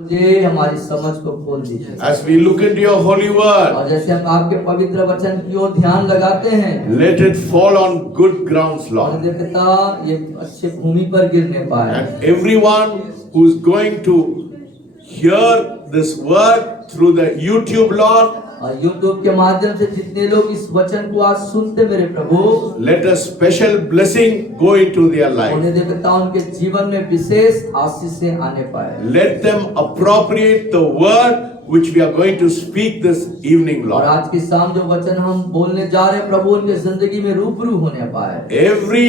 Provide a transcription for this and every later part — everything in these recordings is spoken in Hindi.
मुझे हमारी समझ को खोल दीजिए। As we look into your holy word, और जैसे हम आपके पवित्र वचन की ओर ध्यान लगाते हैं, let it fall on good grounds, और Lord. पिता ये अच्छे भूमि पर गिरने पाए। And everyone who's going to hear this word through the YouTube, Lord, और यूट्यूब के माध्यम से जितने लोग इस वचन को आज सुनते मेरे प्रभु, let a special blessing go into their life. उन्हें दे पिता उनके जीवन में विशेष आशीषें आने पाए। Let them appropriate the word which we are going to speak this evening, और Lord. आज की शाम जो वचन हम बोलने जा रहे हैं प्रभु, उनके जिंदगी में रूबरू होने पाए। Every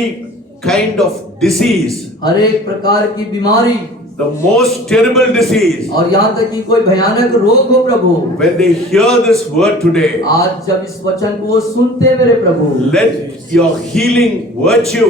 kind of disease, हर एक प्रकार की बीमारी, the most terrible disease, और यहाँ तक कि कोई भयानक रोग हो प्रभु, when they hear this word today, आज जब इस वचन को वो सुनते मेरे प्रभु, let your healing virtue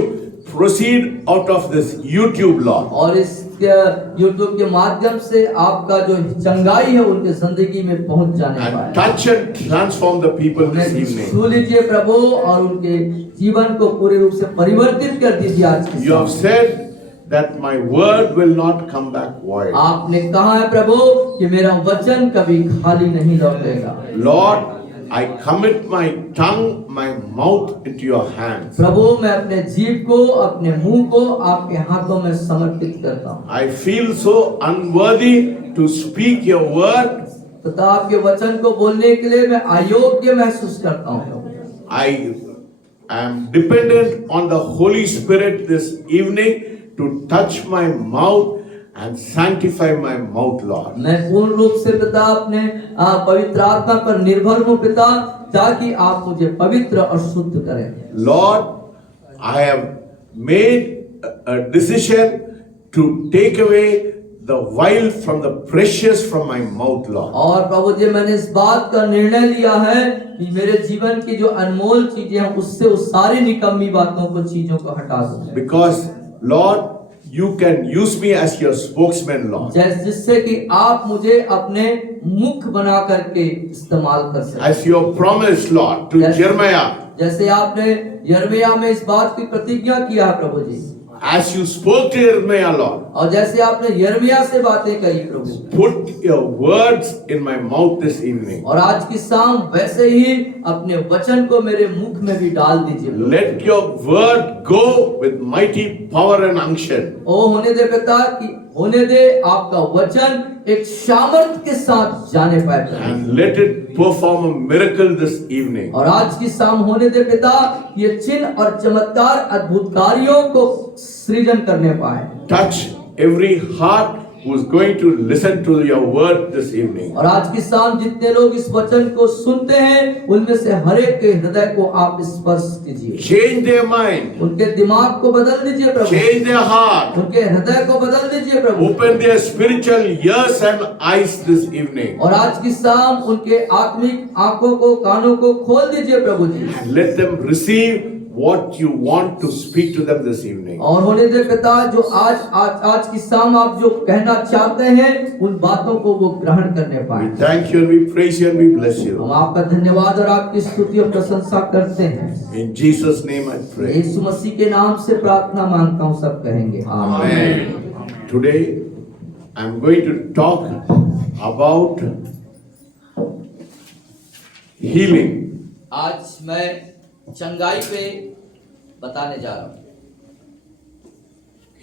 proceed out of this YouTube, Lord. और इस यूट्यूब के माध्यम से आपका जो चंगाई है उनके जिंदगी में पहुंच जाने And पाए। touch and transform the people this evening. छू लीजिए प्रभु और उनके जीवन को पूरे रूप से परिवर्तित कर दीजिए आज की You have शाम। said that my word will not come back void. आपने कहा है प्रभु कि मेरा वचन कभी खाली नहीं लौटेगा। Lord, I commit my tongue, my mouth into your hands. प्रभु मैं अपने जीभ को, अपने मुंह को आपके हाथों में समर्पित करता हूँ। I feel so unworthy to speak your word. तथा आपके वचन को बोलने के लिए मैं अयोग्य महसूस करता हूँ। I am dependent on the Holy Spirit this evening to touch my mouth and sanctify my mouth, Lord. मैं पूर्ण रूप से पिता अपने पवित्र आत्मा पर निर्भर हूँ पिता, ताकि आप मुझे पवित्र और शुद्ध करें। Lord, I have made a decision to take away the vile from the precious from my mouth, Lord. और प्रभु जी मैंने इस बात का निर्णय लिया है कि मेरे जीवन की जो अनमोल चीजें हैं उससे उस सारी निकम्मी बातों को, चीजों को हटा दूं। Because, Lord, you can use me as your spokesman, Lord. जिससे कि आप मुझे अपने मुख बना करके इस्तेमाल कर सकें। As you have promised, Lord, to Yes. Jeremiah, जैसे आपने यिर्मयाह में इस बात की प्रतिज्ञा किया है प्रभु जी, as you spoke to Jeremiah, Lord, और जैसे आपने यिर्मयाह से बातें करी प्रभु, put your words in my mouth this evening. और आज की शाम वैसे ही अपने वचन को मेरे मुख में भी डाल दीजिए प्रभु। Let your word go with mighty power and unction. ओ होने दे पिता कि होने दे आपका वचन एक सामर्थ के साथ जाने पाए प्रभु। And let it perform a miracle this evening. और आज की शाम होने दे पिता ये चिन्ह और चमत्कार अद्भुत कार्यों को सृजन करने पाए। Touch every heart who is going to listen to your word this evening. और आज की शाम जितने लोग इस वचन को सुनते हैं उनमें से हर एक के हृदय को आप स्पर्श कीजिए। Change their mind. उनके दिमाग को बदल दीजिए प्रभु। Change their heart. उनके हृदय को बदल दीजिए प्रभु। Open their spiritual ears and eyes this evening. और आज की शाम उनके आत्मिक आंखों को, कानों को खोल दीजिए प्रभु जी। And let them receive what you want to speak to them this evening. और होने दे पिता जो आज की शाम आप जो कहना चाहते हैं उन बातों को वो ग्रहण करने पाए। We thank you and we praise you and we bless you. हम आपका धन्यवाद और आपकी स्तुति और प्रशंसा करते हैं। In Jesus' name I pray. यीशु मसीह के नाम से प्रार्थना मांगता हूँ, सब कहेंगे आमीन। Amen. Today I am going to talk about healing. आज मैं चंगाई पे बताने जा रहा हूँ।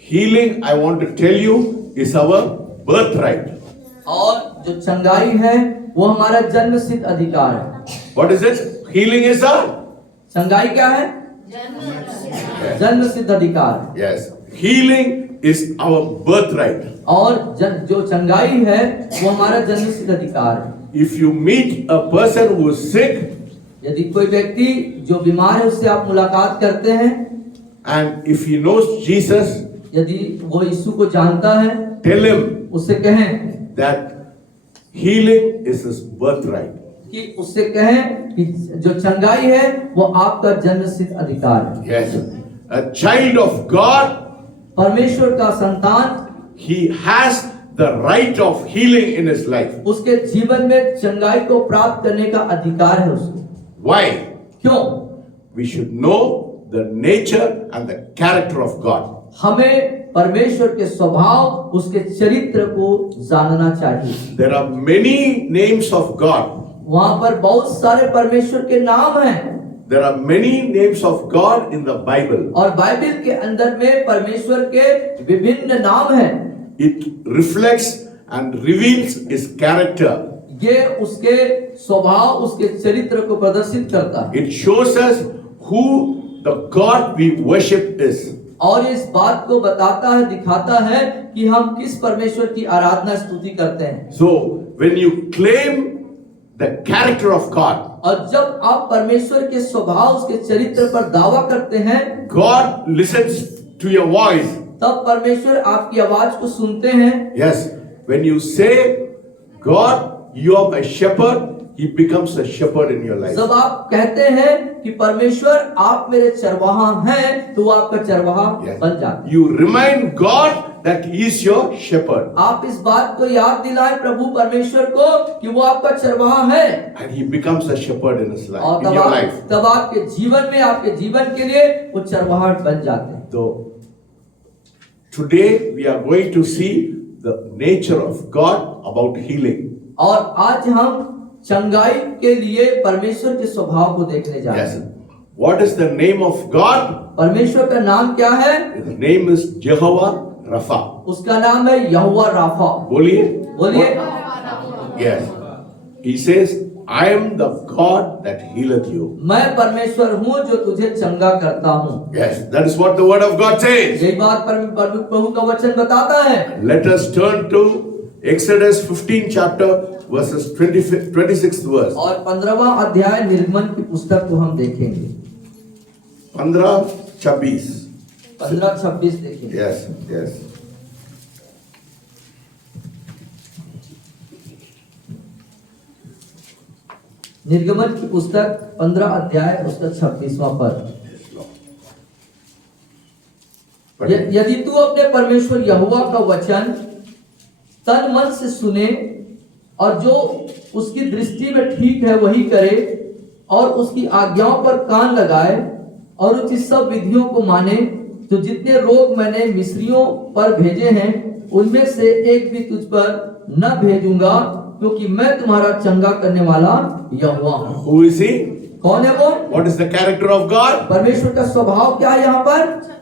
Healing, I want to tell you, is our birthright. और जो चंगाई है वो हमारा जन्मसिद्ध अधिकार है। What is it? Healing is our? चंगाई क्या है? जन्मसिद्ध अधिकार। Yes. Healing is our birthright. और जो चंगाई है वो हमारा जन्मसिद्ध अधिकार है। If you meet a person who is sick, यदि कोई व्यक्ति जो बीमार है उससे आप मुलाकात करते हैं, and if he knows Jesus, यदि वो यीशु को जानता है, tell him उससे कहें that healing is his birthright. कि उससे कहें कि जो चंगाई है वो आपका जन्मसिद्ध अधिकार है। Yes. A child of God, परमेश्वर का संतान, he has the right of healing in his life. उसके जीवन में चंगाई को प्राप्त करने का अधिकार है उसको। Why? क्यों? We should know the nature and the character of God. हमें परमेश्वर के स्वभाव, उसके चरित्र को जानना चाहिए। There are many names of God. वहां पर बहुत सारे परमेश्वर के नाम हैं There are many names of God in the Bible. और बाइबल के अंदर में परमेश्वर के विभिन्न नाम हैं। It reflects and reveals His character. ये उसके स्वभाव, उसके चरित्र को प्रदर्शित करता है It shows us who the God we worship is. और इस बात को बताता है, दिखाता है कि हम किस परमेश्वर की आराधना स्तुति करते हैं। So when you claim the character of God, और जब आप परमेश्वर के स्वभाव, उसके चरित्र पर दावा करते हैं, God listens to your voice. तब परमेश्वर आपकी आवाज को सुनते हैं। Yes, when you say, God, you are my shepherd, He becomes a shepherd in your life. जब आप कहते हैं कि परमेश्वर आप मेरे चरवाहा हैं, तो वो आपका चरवाहा Yes. बन जाता है। You remind God that He is your shepherd, आप इस बात को याद दिलाएं प्रभु परमेश्वर को कि वो आपका चरवाहा है, and He becomes a shepherd in His life, और in your life. तब आपके जीवन में, आपके जीवन के लिए वो चरवाहा बन जाते हैं। So today we are going to see the nature of God about healing. और आज हम चंगाई के लिए परमेश्वर के स्वभाव को देखने जा रहे Yes. हैं। What is the name of God? परमेश्वर का नाम क्या है? His name is Jehovah Rapha. उसका नाम है यहोवा राफा। बोलिए. बोलिए। Yes. He says, I am the God that healeth you. मैं परमेश्वर हूँ जो तुझे चंगा करता हूँ। Yes, that is what the word of God says. यही बात प्रभु का वचन बताता है। Let us turn to Exodus 15 chapter verses 26th verse. और 15वां अध्याय निर्गमन की पुस्तक को हम देखेंगे। 15-26. 15-26 देखेंगे। Yes, yes. निर्गमन की पुस्तक 15 अध्याय उसका 26वां पद। यदि तू अपने परमेश्वर यहोवा का वचन तन मन से सुने और जो उसकी दृष्टि में ठीक है वही करे और उसकी आज्ञाओं पर कान लगाए और उसकी सब विधियों को माने, तो जितने रोग मैंने मिस्रियों पर भेजे हैं उनमें से एक भी तुझ पर न भेजूंगा, क्योंकि मैं तुम्हारा चंगा करने वाला यहोवा हूँ। Who is he? कौन है वो? What is the character of God? परमेश्वर का स्वभाव क्या है यहाँ पर?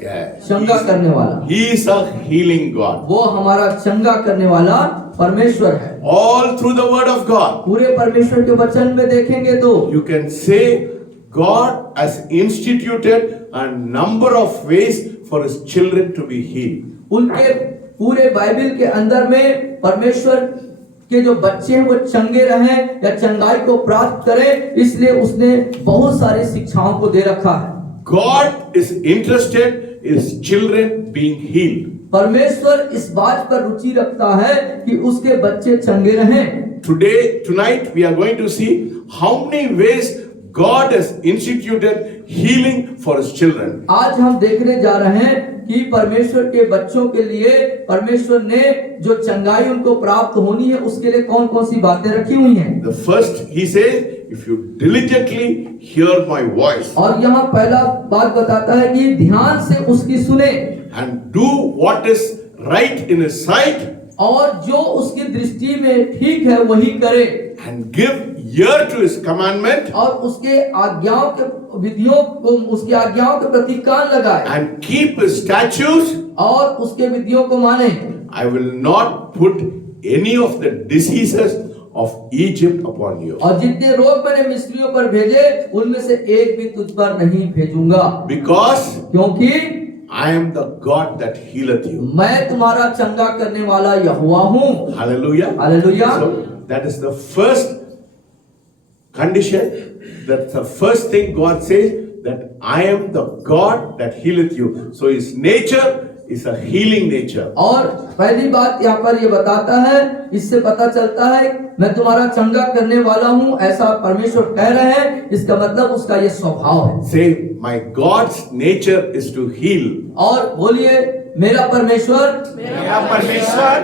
Yes. चंगा करने वाला। He is a healing God. वो हमारा चंगा करने वाला परमेश्वर है। All through the word of God, पूरे परमेश्वर के वचन में देखेंगे तो you can say God has instituted a number of ways for His children to be healed. उनके पूरे बाइबल के अंदर में परमेश्वर के जो बच्चे हैं वो चंगे रहें या चंगाई को प्राप्त करें, इसलिए उसने बहुत सारी शिक्षाओं को दे रखा है। God is interested in His children being healed. परमेश्वर इस बात पर रुचि रखता है कि उसके बच्चे चंगे रहें। Tonight we are going to see how many ways God has instituted healing for His children. आज हम देखने जा रहे हैं कि परमेश्वर के बच्चों के लिए परमेश्वर ने जो चंगाई उनको प्राप्त होनी है उसके लिए कौन कौन सी बातें रखी हुई हैं। The first, He says, if you diligently hear my voice और यहाँ पहला बात बताता है कि ध्यान से उसकी सुने and do what is right in His sight और जो उसकी दृष्टि में ठीक है वही करे and give ear to His commandment और उसके आज्ञाओं के विधियों को, उसकी आज्ञाओं के प्रति कान लगाए and keep His statutes, और उसके विधियों को माने। I will not put any of the diseases of Egypt upon you. और जितने रोग मैंने मिस्रियों पर भेजे उनमें से एक भी तुझ पर नहीं भेजूंगा, Because क्योंकि I am the God that healeth you. मैं तुम्हारा चंगा करने वाला यहोवा हूँ। Hallelujah. Hallelujah. So that is the first condition. That's the first thing God says, that I am the God that healeth you. So His nature is a healing nature. और पहली बात यहाँ पर ये बताता है, इससे पता चलता है मैं तुम्हारा चंगा करने वाला हूँ, ऐसा परमेश्वर कह रहे हैं, इसका मतलब उसका ये स्वभाव है। Say, my God's nature is to heal. और बोलिए, मेरा परमेश्वर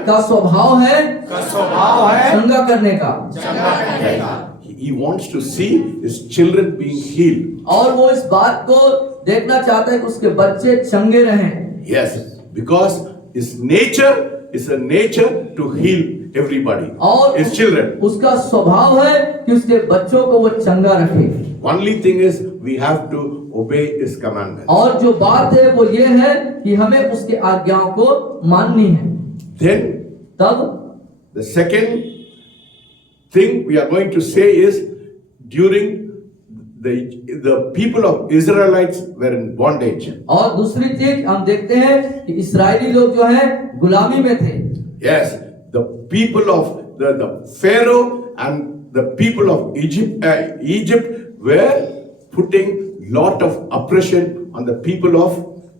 का स्वभाव है चंगा करने का। He wants to see His children being healed. और वो इस बात को देखना चाहता है कि उसके बच्चे चंगे रहें। Yes. Because his nature is a nature to heal everybody, और his children. उसका स्वभाव है कि उसके बच्चों को वो चंगा रखे। Only thing is we have to obey his commandments. और जो बात है वो ये है कि हमें उसके आज्ञाओं को माननी है। Then तब the second thing we are going to say is, during the people of Israelites were in bondage. और दूसरी चीज हम देखते हैं कि इस्राएली लोग जो हैं गुलामी में थे। Yes, the people of the Pharaoh and the people of Egypt were putting lot of oppression on the people of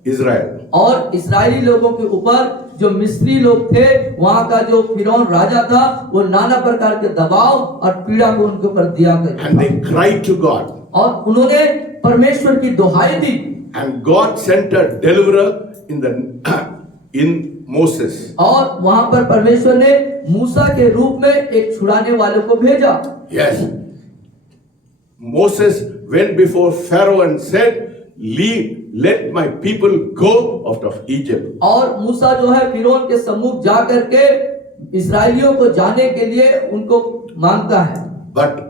Israel. और इस्राएली लोगों के ऊपर जो मिस्री लोग थे, वहां का जो फिरौन राजा था, वो नाना प्रकार के दबाव और पीड़ा को उनके ऊपर दिया करता And था। they cried to God. और उन्होंने परमेश्वर की दुहाई दी। And God sent a deliverer in Moses. और वहां पर परमेश्वर ने मूसा के रूप में एक छुड़ाने वाले को भेजा। Yes. Moses went before Pharaoh and said, let my people go out of Egypt. और मूसा जो है फिरौन के सम्मुख जा करके इस्राएलियों को जाने के लिए उनको मांगता है। But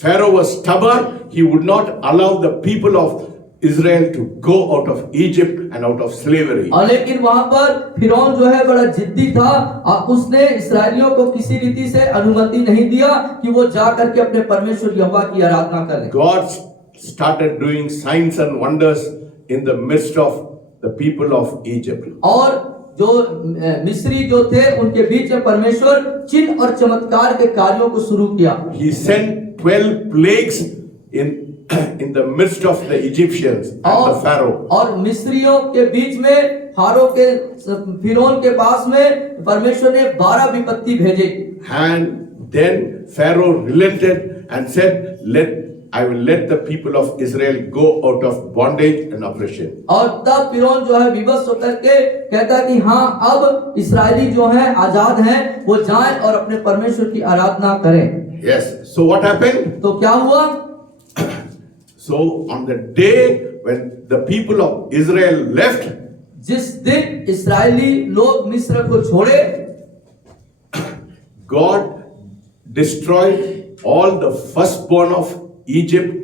Pharaoh was stubborn. He would not allow the people of Israel to go out of Egypt and out of slavery. और लेकिन वहां पर फिरौन जो है बड़ा जिद्दी था और उसने इस्राएलियों को किसी रीति से अनुमति नहीं दिया कि वो जा करके अपने परमेश्वर यहोवा की आराधना करें। God started doing signs and wonders in the midst of the people of Egypt. और जो मिस्री जो थे उनके बीच में परमेश्वर चिन्ह और चमत्कार के कार्यों को शुरू किया। He sent 12 plagues in the midst of the Egyptians and the Pharaoh. और मिस्रियों के बीच में फारो के फिरौन के पास में परमेश्वर ने 12 विपत्ति भेजे। And then Pharaoh relented and said, I will let the people of Israel go out of bondage and oppression. और तब फिरौन जो है विवश होकर के कहता कि हाँ अब इस्राएली जो हैं आजाद हैं, वो जाएं और अपने परमेश्वर की आराधना करें। Yes. So what happened? तो क्या हुआ? So on the day when the people of Israel left, जिस दिन इस्राएली लोग मिस्र को छोड़े, God destroyed all the firstborn of Egypt,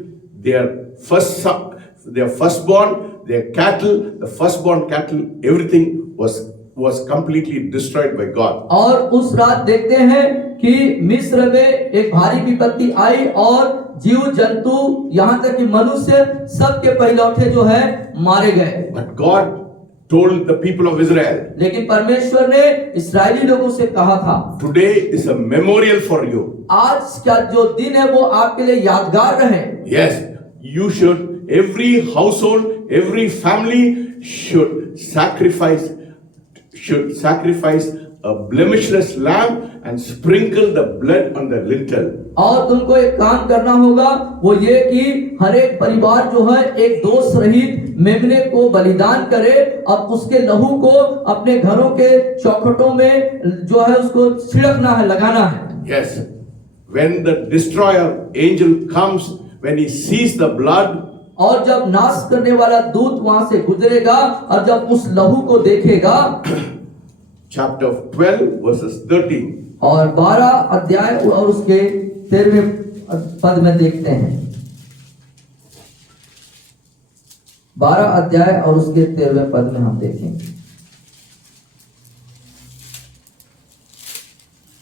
their firstborn, their cattle, the firstborn cattle, everything was completely destroyed by God. और उस रात देखते हैं कि मिस्र में एक भारी विपत्ति आई और जीव जंतु यहाँ तक कि मनुष्य सबके पहलौठे जो है मारे गए। But God told the people of Israel, लेकिन परमेश्वर ने इस्राएली लोगों से कहा था, today is a memorial for you. आज का जो दिन है वो आपके लिए यादगार रहे। Yes, you should, every household, every family should sacrifice a blemishless lamb and sprinkle the blood on the lintel. और तुमको एक काम करना होगा, वो ये कि हर एक परिवार जो है एक दोष रहित मेमने को बलिदान करे और उसके लहू को अपने घरों के चौखटों में जो है उसको छिड़कना है, लगाना है। Yes, when the destroyer angel comes, when he sees the blood, और जब नाश करने वाला दूत वहां से गुजरेगा और जब उस लहू को देखेगा, chapter 12 verses 13, और 12 अध्याय और उसके 13वें पद में देखते हैं। 12 अध्याय और उसके 13वें पद में हम देखेंगे।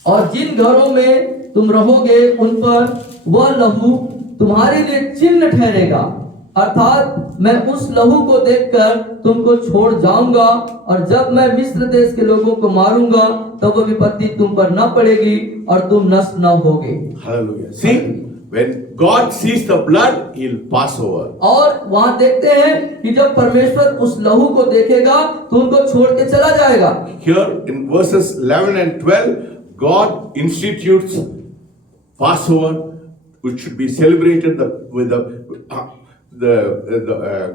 और जिन घरों में तुम रहोगे उन पर वह लहू तुम्हारे लिए चिन्ह ठहरेगा, अर्थात मैं उस लहू को देखकर तुमको छोड़ जाऊंगा और जब मैं मिस्र देश के लोगों को मारूंगा तब वह विपत्ति तुम पर न पड़ेगी और तुम नष्ट न होगे। Hallelujah. See, when God sees the blood, he'll pass over. और वहां देखते हैं कि जब परमेश्वर उस लहू को देखेगा तो उनको छोड़ के चला जाएगा। Here in verses 11 and 12, God institutes Passover, which should be celebrated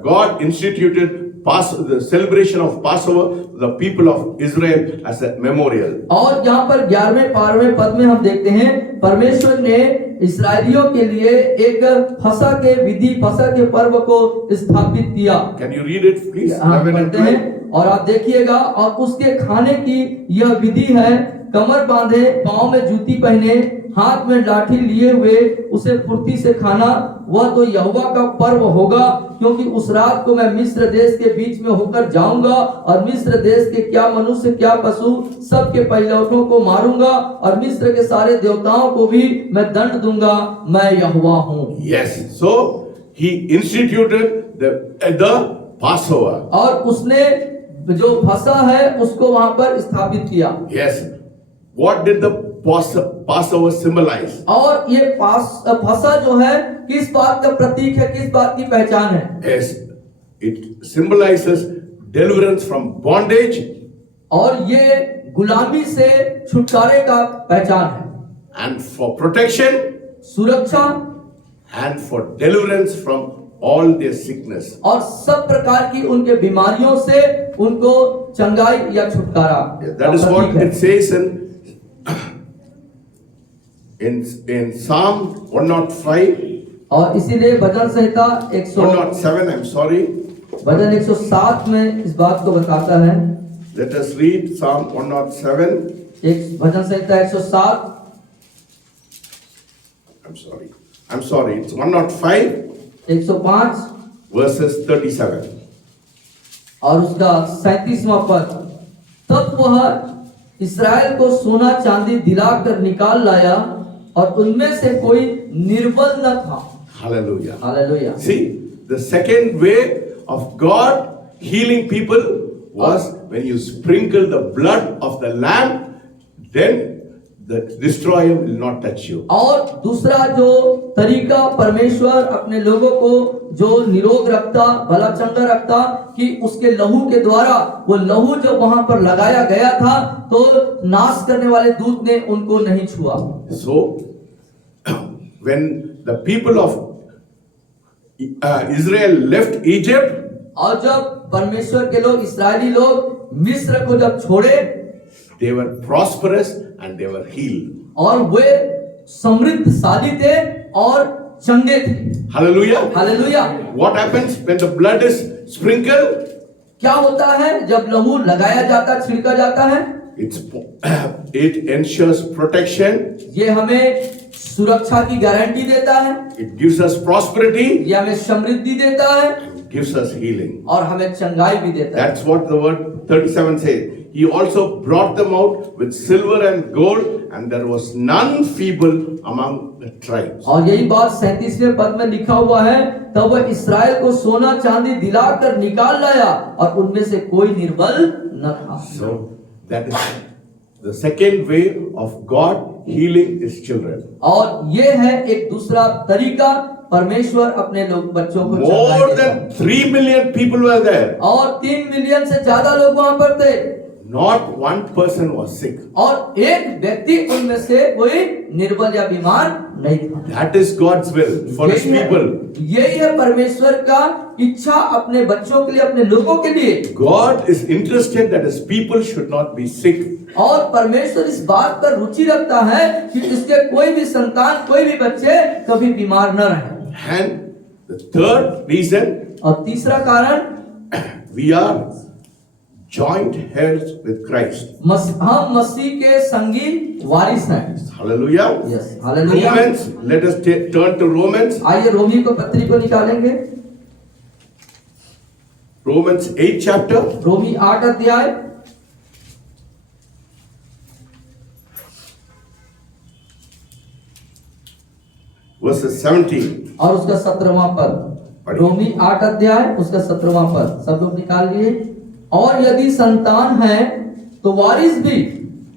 God instituted the celebration of Passover, the people of Israel, as a memorial. और यहाँ पर 11वें 12वें पद में हम देखते हैं परमेश्वर ने इस्राएलियों के लिए एक फसह के विधि, फसह के पर्व को स्थापित किया। Can you read it, please? हाँ, 11 and पढ़ते हैं। 12. और आप देखिएगा, और उसके खाने की यह विधि है, कमर बांधे, पांव में जूती पहने, हाथ में लाठी लिए हुए उसे फुर्ती से खाना। वह तो यहोवा का पर्व होगा, क्योंकि उस रात को मैं मिस्र देश के बीच में होकर जाऊंगा और मिस्र देश के क्या मनुष्य क्या पशु सबके पहिलौठों को मारूंगा और मिस्र के सारे देवताओं को भी मैं दंड दूंगा। मैं यहोवा हूँ। Yes. So he instituted the Passover. और उसने जो फसा है उसको वहां पर स्थापित किया। Yes. What did the Passover symbolize? और ये फसा जो है किस बात का प्रतीक है, किस बात की पहचान है? Yes. It symbolizes deliverance from bondage और ये गुलामी से छुटकारे का पहचान है, and for protection सुरक्षा and for deliverance from all their sickness. और सब प्रकार की उनके बीमारियों से उनको चंगाई या छुटकारा। That is what it says in Psalm 105, और इसीलिए भजन संहिता 107, I'm sorry. भजन 107 में इस बात को बताता है। Let us read Psalm 107. एक भजन संहिता 107, I'm sorry, it's 105 105 verses 37. और उसका 37वां पद। तब वह इस्राएल को सोना चांदी दिलाकर निकाल लाया और उनमें से कोई निर्बल न था। Hallelujah. Hallelujah. See, the second way of God healing people was when you sprinkle the blood of the lamb, then the destroyer will not touch you. और दूसरा जो तरीका परमेश्वर अपने लोगों को जो निरोग रखता, भला चंगा रखता, कि उसके लहू के द्वारा, वो लहू जो वहां पर लगाया गया था तो नाश करने वाले दूत ने उनको नहीं छुआ। So, when the people of Israel left Egypt, और जब परमेश्वर के लोग, इस्राएली लोग मिस्र को जब छोड़े, they were prosperous and they were healed. और वे समृद्धशाली थे और चंगे थे। Hallelujah. Hallelujah. What happens when the blood is sprinkled? क्या होता है जब लहू लगाया जाता, छिड़का जाता है? It ensures protection. ये हमें सुरक्षा की गारंटी देता है, It gives us prosperity. ये हमें समृद्धि देता है It gives us healing. और हमें चंगाई भी देता है। That's what the word 37 says. He also brought them out with silver and gold, and there was none feeble among the tribes. और यही बात 37वें पद में लिखा हुआ है। तब वह इस्राएल को सोना चांदी दिलाकर निकाल लाया और उनमें से कोई निर्बल न था। So that is the second way of God healing His children. और ये है एक दूसरा तरीका, परमेश्वर अपने लोग बच्चों को चंगाई More देता है। than 3 million people were there. और 3 मिलियन से ज्यादा लोग वहां पर थे Not one person was sick. और एक व्यक्ति उनमें से कोई निर्बल या बीमार नहीं था। That is God's will for His people. यही है परमेश्वर का इच्छा अपने बच्चों के लिए, अपने लोगों के लिए। God is interested that His people should not be sick. और परमेश्वर इस बात पर रुचि रखता है कि इसके कोई भी संतान, कोई भी बच्चे कभी बीमार न रहे। And the third reason, और तीसरा कारण, we are joint heirs with Christ. हम मसीह के संगी वारिस हैं। Hallelujah. Yes, hallelujah. Romans, let us turn to Romans. आइए रोमी को पत्री को निकालेंगे। Romans 8 chapter. रोमी 8 अध्याय verses 17. और उसका 17वां पद। रोमी 8 अध्याय उसका 17वां पद सब लोग निकाल लिए। और यदि संतान है तो वारिस भी,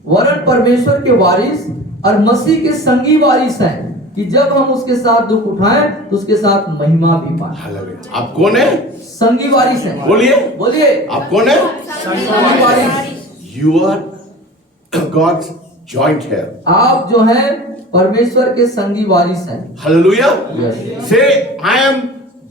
वरन परमेश्वर के वारिस और मसीह के संगी वारिस हैं, कि जब हम उसके साथ दुख उठाएं तो उसके साथ महिमा भी पाएं। Hallelujah. आप कौन है? संगी वारिस हैं। बोलिए। बोलिए। आप कौन है? संगी वारिस। You are God's joint heir. आप जो हैं परमेश्वर के संगी वारिस हैं। Hallelujah. Yes. Say, I am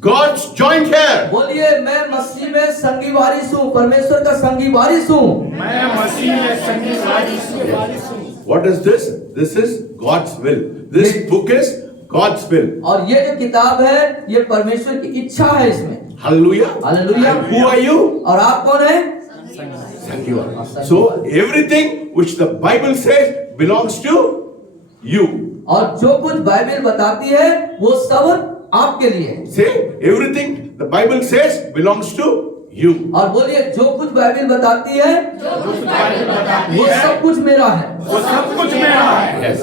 God's joint heir. बोलिए, मैं मसीह में संगी वारिस हूँ, परमेश्वर का संगी वारिस हूँ। मैं मसीह में संगी वारिस हूँ। What is this? This is God's will. This book is God's will. और ये जो किताब है ये परमेश्वर की इच्छा है इसमें। Hallelujah. Hallelujah. And who are you? और आप कौन हैं? संगीवारी. So everything which the Bible says belongs to you. और जो कुछ बाइबल बताती है वो सब आपके लिए है। Say everything the Bible says belongs to you. और बोलिए जो कुछ बाइबल बताती है वो सब कुछ मेरा है। वो सब कुछ मेरा है। Yes.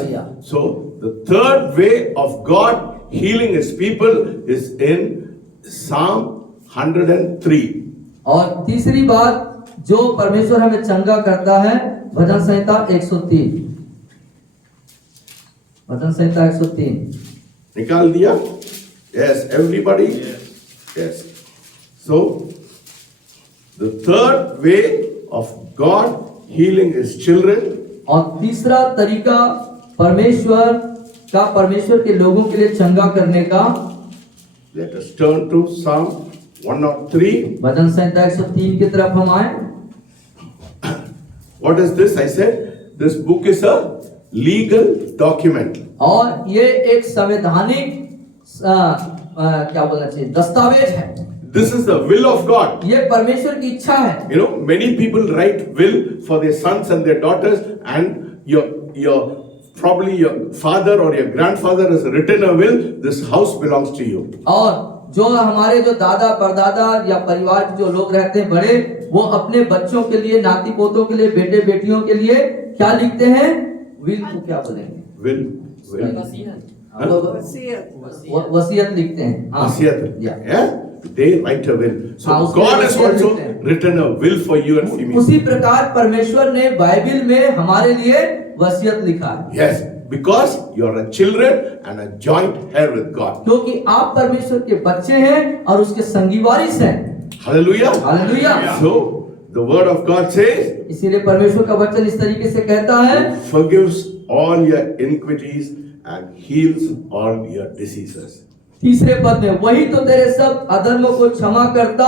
So the third way of God healing his people is in Psalm 103. और तीसरी बात जो परमेश्वर हमें चंगा करता है भजन संहिता 103। भजन संहिता 103 निकाल दिया? Yes, everybody? Yes. So the third way of God healing his children और तीसरा तरीका परमेश्वर के लोगों के लिए चंगा करने का, let us turn to Psalm 103. भजन संहिता 103 की तरफ हम आए। What is this? I said this book is a legal document. और ये एक संवैधानिक क्या बोलना चाहिए दस्तावेज है। This is the will of God. ये परमेश्वर की इच्छा है। You know, many people write will for their sons and their daughters, and your probably your father or your grandfather has written a will. This house belongs to you. और जो हमारे जो दादा परदादा या परिवार के जो लोग रहते हैं बड़े, वो अपने बच्चों के लिए, नाती पोतों के लिए, बेटे बेटियों के लिए क्या लिखते हैं? विल को क्या बोलेंगे? Will. वसीयत लिखते हैं। हाँ। Wasiat. या। Yeah. They write a will. So हाँ, उसमें God has वसीयत also लिखते हैं। written a will for you and for me. उसी प्रकार परमेश्वर ने बाइबल में हमारे लिए वसीयत लिखा है। Yes, because you are a children and a joint heir with God. क्योंकि आप परमेश्वर के बच्चे हैं और उसके संगी वारिस हैं। Hallelujah. Hallelujah. So the word of God says, इसीलिए परमेश्वर का वचन इस तरीके से कहता है, forgives all your iniquities and heals all your diseases. तीसरे पद में वही तो तेरे सब अधर्मों को क्षमा करता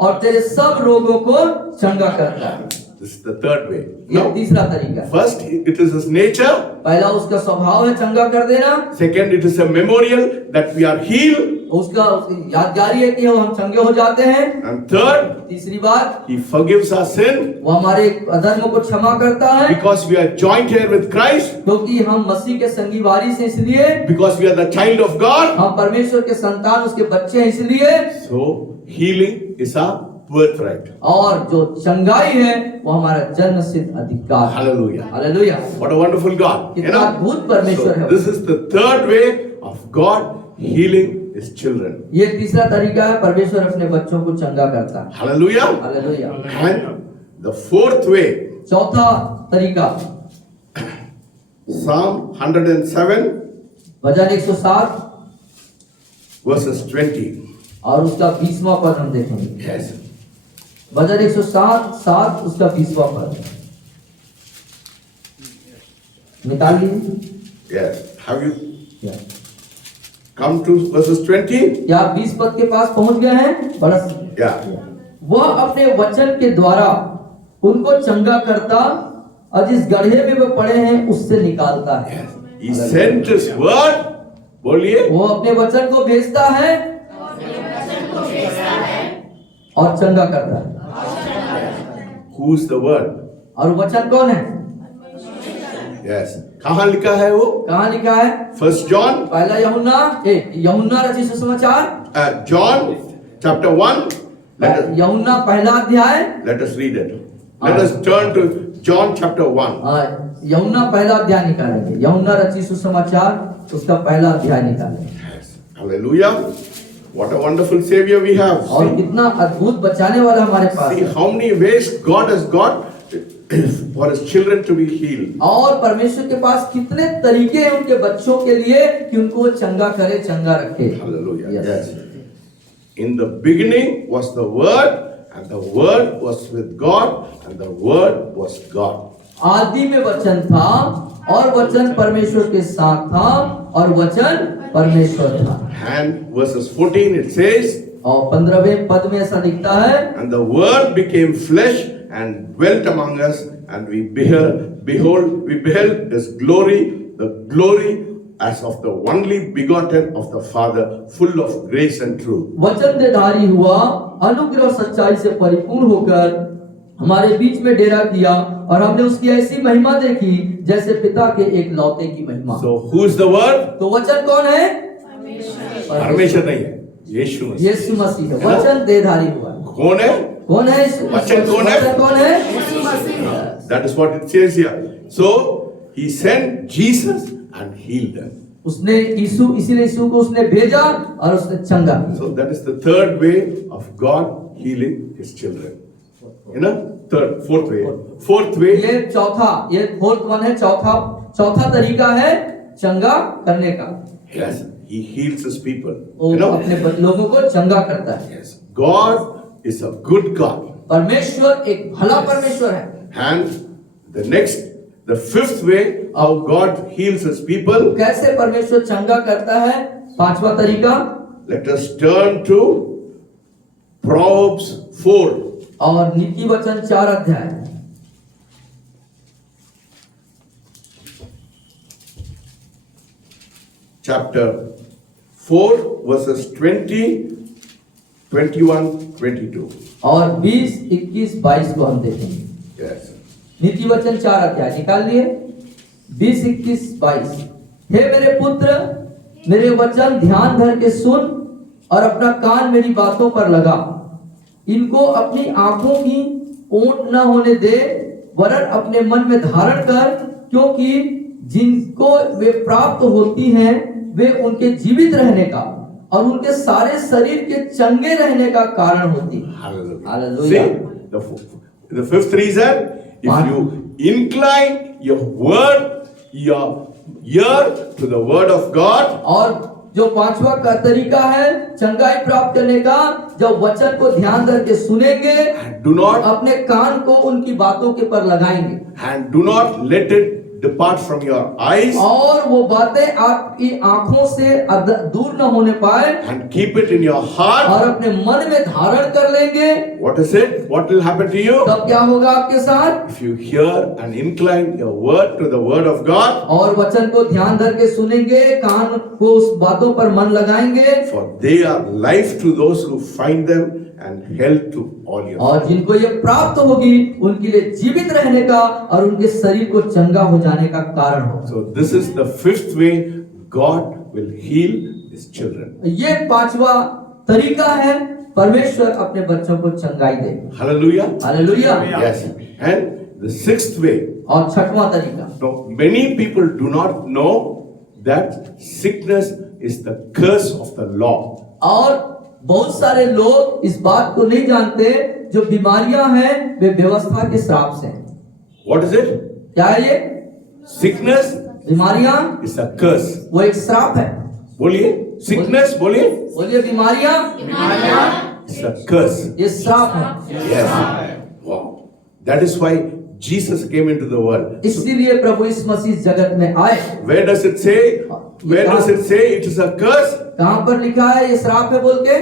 और तेरे सब रोगों को चंगा करता है। This is the third way. ये Now, तीसरा तरीका। first it is his nature. पहला उसका स्वभाव है चंगा कर देना। Second, it is a memorial that we are healed. उसका यादगारी है कि हम चंगे हो जाते हैं। And third, तीसरी बात, he forgives our sin वो हमारे अधर्मों को क्षमा करता है because we are joint heir with Christ, क्योंकि हम मसीह के संगी वारिस हैं इसलिए, because we are the child of God. हम परमेश्वर के संतान उसके बच्चे हैं इसलिए, So healing is our birthright. और जो चंगाई है वो हमारा जन्म सिद्ध अधिकार है। Hallelujah. Hallelujah. What a wonderful God. You कितना know? अद्भुत परमेश्वर है। So this is the third way of God healing his children. ये तीसरा तरीका है परमेश्वर अपने बच्चों को चंगा करता है। Hallelujah. Hallelujah. And the fourth way, चौथा तरीका Psalm 107 भजन 107 verses 20. और उसका 20वां पद हम देखेंगे। Yes. भजन 107 उसका 20वां पद निकाल लीजिए। Yes. Have you क्या come to verses 20? आप 20 पद के पास पहुंच गए हैं? बड़ा Yeah. वह अपने वचन के द्वारा उनको चंगा करता और जिस गड्ढे में वे पड़े हैं उससे निकालता है। Yes. He sent his word. बोलिए. वो अपने वचन को भेजता है और चंगा करता है। Who's the word? और वचन कौन है? Yes. कहाँ लिखा है वो? कहाँ लिखा है? First John. पहला यूहन्ना रचित सुसमाचार John chapter 1. यूहन्ना पहला अध्याय। Let us read it. Let us turn to John chapter 1. यूहन्ना पहला अध्याय निकालेंगे। यूहन्ना रचित सुसमाचार उसका पहला अध्याय निकालेंगे। Yes. Hallelujah. What a wonderful Savior we have. और कितना अद्भुत बचाने वाला हमारे पास See है। how many ways God has got for his children to be healed. और परमेश्वर के पास कितने तरीके हैं उनके बच्चों के लिए कि उनको चंगा करे, चंगा रखे। Hallelujah. Yes. Yes. In the beginning was the Word, and the Word was with God, and the Word was God. आदि में वचन था और वचन परमेश्वर के साथ था और वचन परमेश्वर था। And verses 14 it says, और 15वें पद में ऐसा लिखता है, and the Word became flesh and dwelt among us, and we beheld his glory, the glory as of the only begotten of the Father, full of grace and truth. वचन देहधारी हुआ, अनुग्रह सच्चाई से परिपूर्ण होकर हमारे बीच में डेरा किया और हमने उसकी ऐसी महिमा देखी जैसे पिता के एक लौते की महिमा। So who is the word? तो वचन कौन है? परमेश्वर नहीं है, यीशु मसीह। यीशु मसीह है। वचन देहधारी हुआ। कौन है? कौन है? वचन कौन है? वचन कौन है? That is what it says here. So he sent Jesus and healed them. उसने यीशु, इसीलिए यीशु को उसने भेजा और उसने चंगा किया। So that is the third way of God healing his children. You know, fourth way. Fourth way. ये चौथा, ये फोर्थ वन है। चौथा तरीका है चंगा करने का। Yes, he heals his people. वो You know. अपने लोगों को चंगा करता है। Yes, God is a good God. परमेश्वर एक भला परमेश्वर है। And the fifth way how God heals his people. कैसे परमेश्वर चंगा करता है? पांचवा तरीका। Let us turn to Proverbs 4. और नीति वचन 4 अध्याय। Chapter 4 verses 20, 21, 22. और 20, 21, 22 को हम देखेंगे। Yes. नीति वचन 4 अध्याय निकाल लिए। 20, 21, 22। हे मेरे पुत्र, मेरे वचन ध्यान धर के सुन और अपना कान मेरी बातों पर लगा। इनको अपनी आंखों की ओट न होने दे, वरन अपने मन में धारण कर, क्योंकि जिनको वे प्राप्त होती हैं वे उनके जीवित रहने का और उनके सारे शरीर के चंगे रहने का कारण होती है। Hallelujah. Hallelujah. See, the fifth reason, if you incline your ear to the word of God, और जो पांचवा का तरीका है चंगाई प्राप्त करने का, जब वचन को ध्यान करके सुनेंगे, do not अपने कान को उनकी बातों के पर लगाएंगे and do not let it depart from your eyes, और वो बातें आपकी आंखों से दूर न होने पाए, and keep it in your heart. और अपने मन में धारण कर लेंगे। What is it? What will happen to you? तब क्या होगा आपके साथ? If you hear and incline your word to the word of God, और वचन को ध्यान धर के सुनेंगे, कान को उस बातों पर मन लगाएंगे, for they are life to those who find them and health to all your. और जिनको ये प्राप्त होगी उनके लिए जीवित रहने का और उनके शरीर को चंगा हो जाने का कारण होगा। So this is the fifth way God will heal his children. ये पांचवा तरीका है परमेश्वर अपने बच्चों को चंगाई दे। Hallelujah. Hallelujah. Yes. And the sixth way. और छठवां तरीका। Now, many people do not know that sickness is the curse of the law. और बहुत सारे लोग इस बात को नहीं जानते, जो बीमारियां हैं वे व्यवस्था के श्राप से हैं। What is it? क्या है ये? Sickness बीमारियां is a curse. वो एक श्राप है। बोलिए, sickness बोलिए, बोलिए बीमारियां it's a curse. ये श्राप है। Yes. Wow. That is why Jesus came into the world. इसीलिए प्रभु इस मसीह जगत में आए। Where does it say? Where does it say it is a curse? कहां पर लिखा है ये श्राप है बोल के?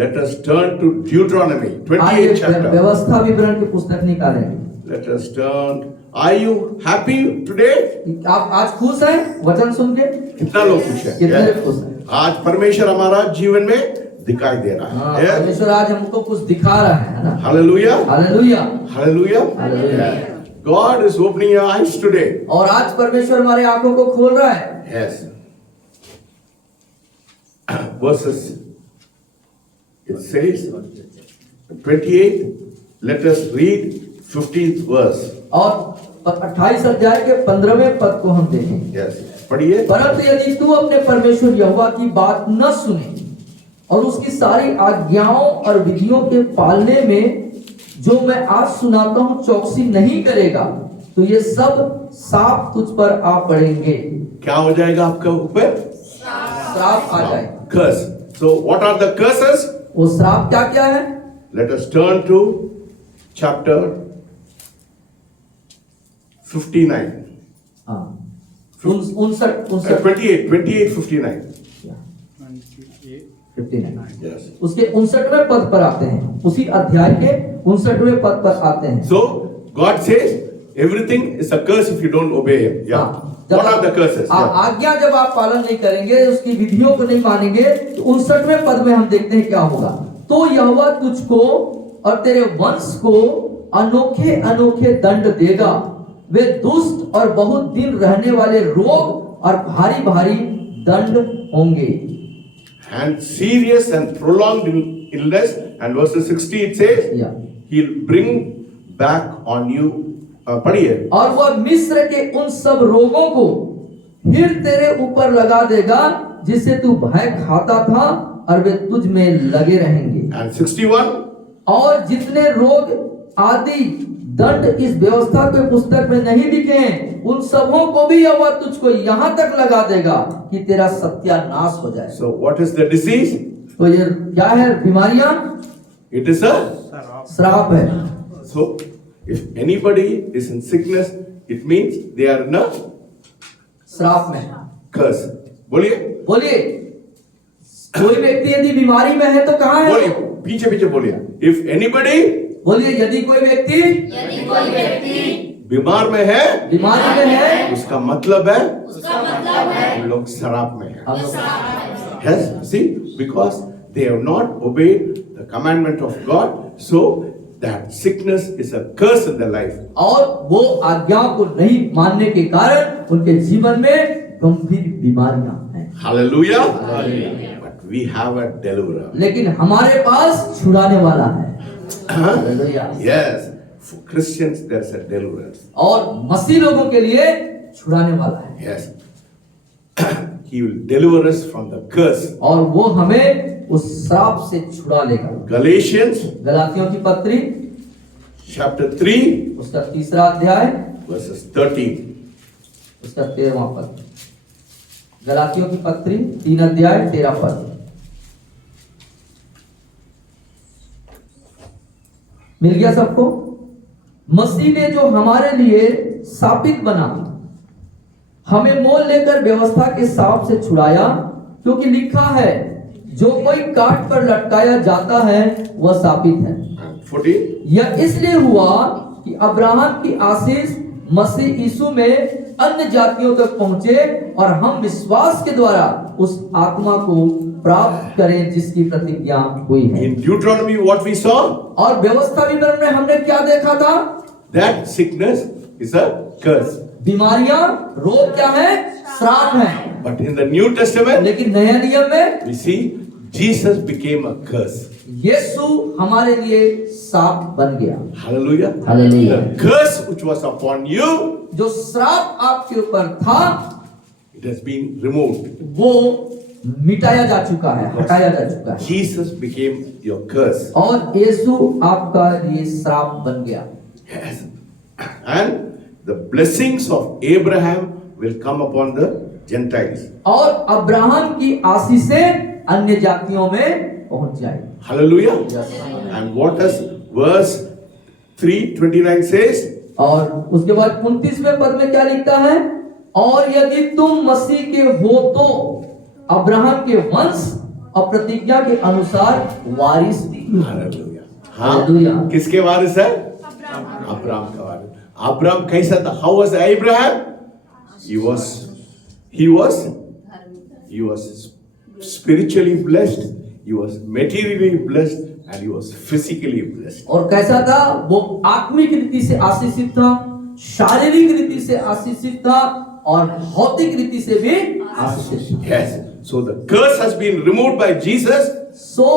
Let us turn to Deuteronomy आइए 28 chapter. व्यवस्था विवरण की पुस्तक निकालेंगे। Let us turn. Are you happy today? आप आज खुश हैं वचन सुन के? कितना लोग खुश हैं? कितने Yeah. खुश हैं? आज परमेश्वर हमारा जीवन में दिखाई दे रहा हाँ, है। Yeah. परमेश्वर आज हमको कुछ दिखा रहा है ना? Hallelujah. Hallelujah. Hallelujah. Hallelujah. God is opening your eyes today. और आज परमेश्वर हमारे आंखों को खोल रहा है। Yes. Verses. It says 28. Let us read 15th verse. और 28 अध्याय के 15वें पद को हम देखें। Yes. पढ़िए। परंतु यदि तू अपने परमेश्वर यहोवा की बात न सुने और उसकी सारी आज्ञाओं और विधियों के पालने में जो मैं आज सुनाता हूं चौकसी नहीं करेगा, तो ये सब साफ तुझ पर आ पड़ेंगे। क्या हो जाएगा आपका ऊपर? श्राप आ जाएगा। Curse. So what are the curses? वो श्राप क्या क्या है? Let us turn to chapter 59. हाँ, 59 28, 59. 59। Yes. उसके 59वें पद पर आते हैं, उसी अध्याय के 59वें पद पर आते हैं। So God says everything is a curse if you don't obey Him. Yeah. हाँ, जब What are the curses? Yeah. आज्ञा जब आप पालन नहीं करेंगे, उसकी विधियों को नहीं मानेंगे, तो 59वें पद में हम देखते हैं क्या होगा। तो यहोवा तुझको और तेरे वंश को अनोखे अनोखे दंड देगा। वे दुष्ट और बहुत दिन रहने वाले रोग और भारी भारी दंड होंगे। And serious and prolonged illness. And verse 60 it says, या। He'll bring back on you. पढ़िए। और वह मिस्र के उन सब रोगों को फिर तेरे ऊपर लगा देगा जिससे तू भय खाता था, और वे तुझ में लगे रहेंगे। And 61. और जितने रोग आदि दंड इस व्यवस्था के पुस्तक में नहीं लिखे हैं, उन सबों को भी वह तुझको यहाँ तक लगा देगा कि तेरा सत्यानाश हो जाए। So what is the disease? तो ये क्या है? बीमारियां, It is a. श्राप है। So if anybody is in sickness, it means they are in a श्राप में। curse. बोलिए। बोलिए, कोई व्यक्ति यदि बीमारी में है तो कहाँ बोलिए, है? पीछे पीछे बोलिए। If anybody बोलिए, यदि कोई व्यक्ति बीमार में है, बीमारी में है, उसका मतलब है हम लोग शराब में है। हम लोग Yes, see, because they have not obeyed the commandment of God, so that sickness is a curse in their life. और वो आज्ञा को नहीं मानने के कारण उनके जीवन में गंभीर बीमारियां हैं। Hallelujah. But we have a deliverer. लेकिन हमारे पास छुड़ाने वाला है। Huh? Hallelujah. Yes, for Christians there's a deliverance. और मसीह लोगों के लिए छुड़ाने वाला है। Yes. He will deliver us from the curse. और वो हमें उस श्राप से छुड़ा लेगा। Galatians गलातियों की पत्री chapter 3 उसका 3रा अध्याय verses 13. उसका 13वां पद। गलातियों की पत्री 3 अध्याय 13 पद। मिल गया सबको? मसीह ने जो हमारे लिए साबित बना, हमें मोल लेकर व्यवस्था के साप से छुड़ाया, क्योंकि लिखा है, जो कोई काट पर लटकाया जाता है वह साबित है। And 14. यह इसलिए हुआ कि अब्राहम की आशीष मसीह यीशु में अन्य जातियों तक पहुंचे, और हम विश्वास के द्वारा उस आत्मा को प्राप्त करें जिसकी प्रतिज्ञा हुई है। In Deuteronomy what we saw? और व्यवस्था विवरण में हमने क्या देखा था? That sickness is a curse. बीमारियां, रोग क्या है? श्राप है। But in the New Testament लेकिन नया नियम में we see Jesus became a curse. यीशु हमारे लिए श्राप बन गया। Hallelujah. Hallelujah. The curse which was upon you, जो श्राप आपके ऊपर था it has been removed. वो मिटाया जा चुका है, हटाया जा चुका है। Jesus became your curse. और यीशु आपका लिए श्राप बन गया। Yes. And the blessings of Abraham will come upon the Gentiles. और अब्राहम की आशीषें अन्य जातियों में पहुंच जाएगी। Hallelujah. Yes. And what does verse 3:29 says? और उसके बाद 29वें पद में क्या लिखता है? और यदि तुम मसीह के हो तो अब्राहम के वंश और प्रतिज्ञा के अनुसार वारिस भी। Hallelujah. हाँ, Hallelujah. किसके वारिस है? अब्राहम का वारिस। अब्राहम कैसा था? How was Abraham? He was spiritually blessed, he was materially blessed, and he was physically blessed. और कैसा था? वो आत्मिक रीति से आशीषित था, शारीरिक रीति से आशीषित था, और भौतिक रीति से भी आशीषित था। Yes. So the curse has been removed by Jesus. सो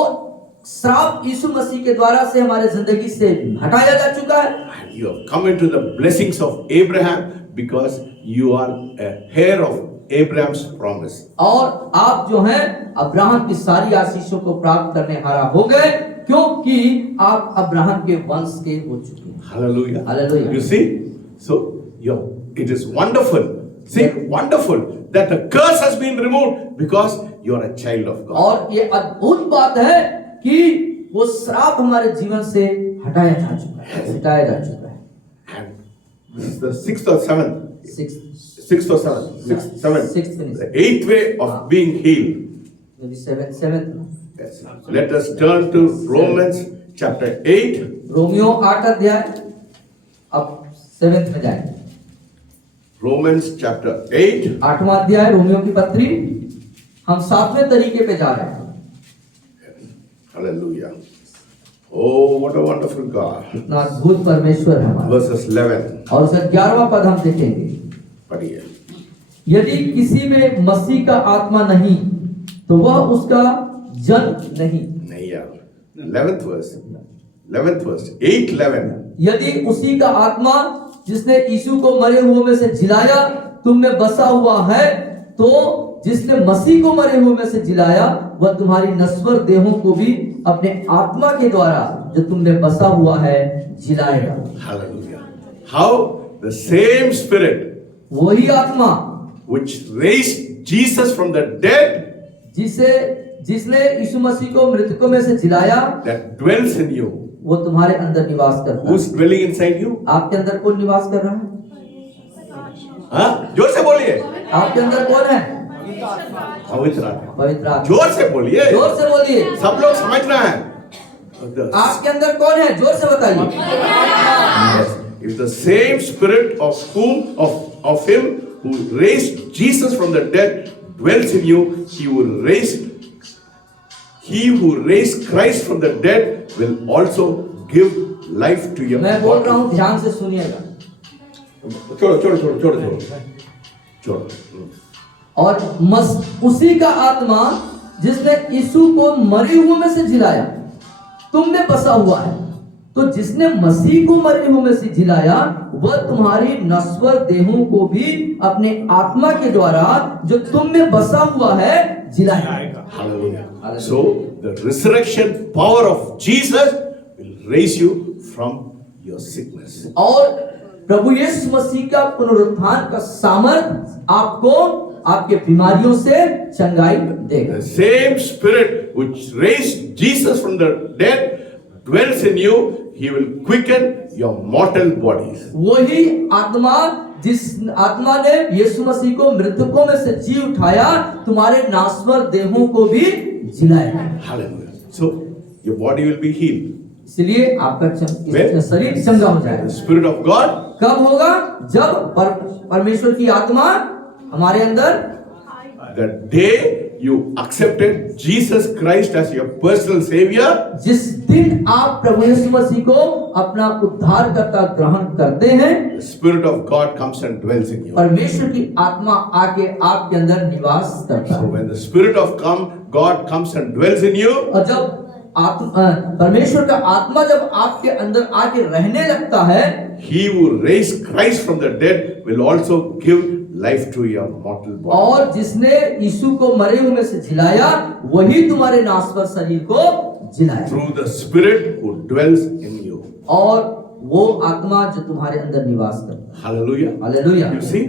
श्राप यीशु मसीह के द्वारा से हमारे जिंदगी से हटाया जा चुका है। And you have come into the blessings of Abraham because you are a heir of Abraham's promise. और आप जो हैं अब्राहम की सारी आशीषों को प्राप्त करने हारा हो गए, क्योंकि आप अब्राहम के वंश के हो चुके हैं। Hallelujah. Hallelujah. You see? So, it is wonderful. See, wonderful that the curse has been removed because you are a child of God. और ये अद्भुत बात है कि वो श्राप हमारे जीवन से हटाया जा चुका है, हटाया जा चुका है। And this is the 6th or 7th? Sixth. 6th or 7th? 6th, 7th. Sixth finish. The 8th way of being healed. Maybe seventh. Yes. Let us turn to Romans chapter 8. Romeo 8 अध्याय, अब 7th में जाएंगे। Romans chapter 8. 8वां अध्याय रोमियो की पत्री, हम 7वें तरीके पे जा रहे हैं। Hallelujah. Oh, what a wonderful God. कितना अद्भुत परमेश्वर है हमारा। Verses 11. और उसका 11वां पद हम देखेंगे, पढ़िए। यदि किसी में मसीह का आत्मा नहीं तो वह उसका जन नहीं। नहीं यार। 11th verse. 11th verse. 8:11. यदि उसी का आत्मा जिसने यीशु को मरे हुओं में से जिलाया तुम में बसा हुआ है, तो जिसने मसीह को मरे हुए में से जिलाया वह तुम्हारी नश्वर देहों को भी अपने आत्मा के द्वारा जो तुम में बसा हुआ है जिलाएगा। Hallelujah. How the same Spirit वही आत्मा which raised Jesus from the dead जिसने यीशु मसीह को मृतकों में से जिलाया that dwells in you. वो तुम्हारे अंदर निवास करता है। Who's dwelling inside you? आपके अंदर कौन निवास कर रहा है? हाँ? जोर से बोलिए। आपके अंदर कौन है? पवित्र आत्मा। पवित्र आत्मा। जोर से बोलिए। जोर से बोलिए। सब लोग समझना है। आपके अंदर कौन है? जोर से बताइए। Yes. If the same Spirit of Him who raised Jesus from the dead dwells in you, He who raised Christ from the dead will also give life to your मैं बोल रहा body. हूँ, ध्यान से सुनिएगा। छोड़ो। और उसी का आत्मा जिसने यीशु को मरे हुए में से जिलाया तुम में बसा हुआ है, तो जिसने मसीह को मरे हुए में से जिलाया वह तुम्हारी नश्वर देहों को भी अपने आत्मा के द्वारा जो तुम में बसा हुआ है जिलाएगा। Hallelujah. So the resurrection power of Jesus will raise you from your sickness. और प्रभु यीशु मसीह का पुनरुत्थान का सामर्थ आपको आपके बीमारियों से चंगाई देगा। The same Spirit which raised Jesus from the dead dwells in you. He will quicken your mortal bodies. वही आत्मा जिस आत्मा ने यीशु मसीह को मृतकों में से जी उठाया तुम्हारे नासवर देहों को भी जिलाएगा। Hallelujah. So your body will be healed. इसलिए आपका शरीर चंगा हो जाएगा। The Spirit of God. कब होगा? जब परमेश्वर की आत्मा हमारे अंदर, The day you accepted Jesus Christ as your personal Savior, जिस दिन आप प्रभु यीशु मसीह को अपना उद्धारकर्ता ग्रहण करते हैं, the Spirit of God comes and dwells in you. परमेश्वर की आत्मा आके आपके अंदर निवास करता So है। when the Spirit of God comes and dwells in you, और जब परमेश्वर का आत्मा जब आपके अंदर आके रहने लगता है, He who raised Christ from the dead will also give life to your mortal body. और जिसने यीशु को मरे हुए में से जिलाया वही तुम्हारे नासवर शरीर को जिलाया। Through the Spirit who dwells in you. और वो आत्मा जो तुम्हारे अंदर निवास करता है। Hallelujah. Hallelujah. You see,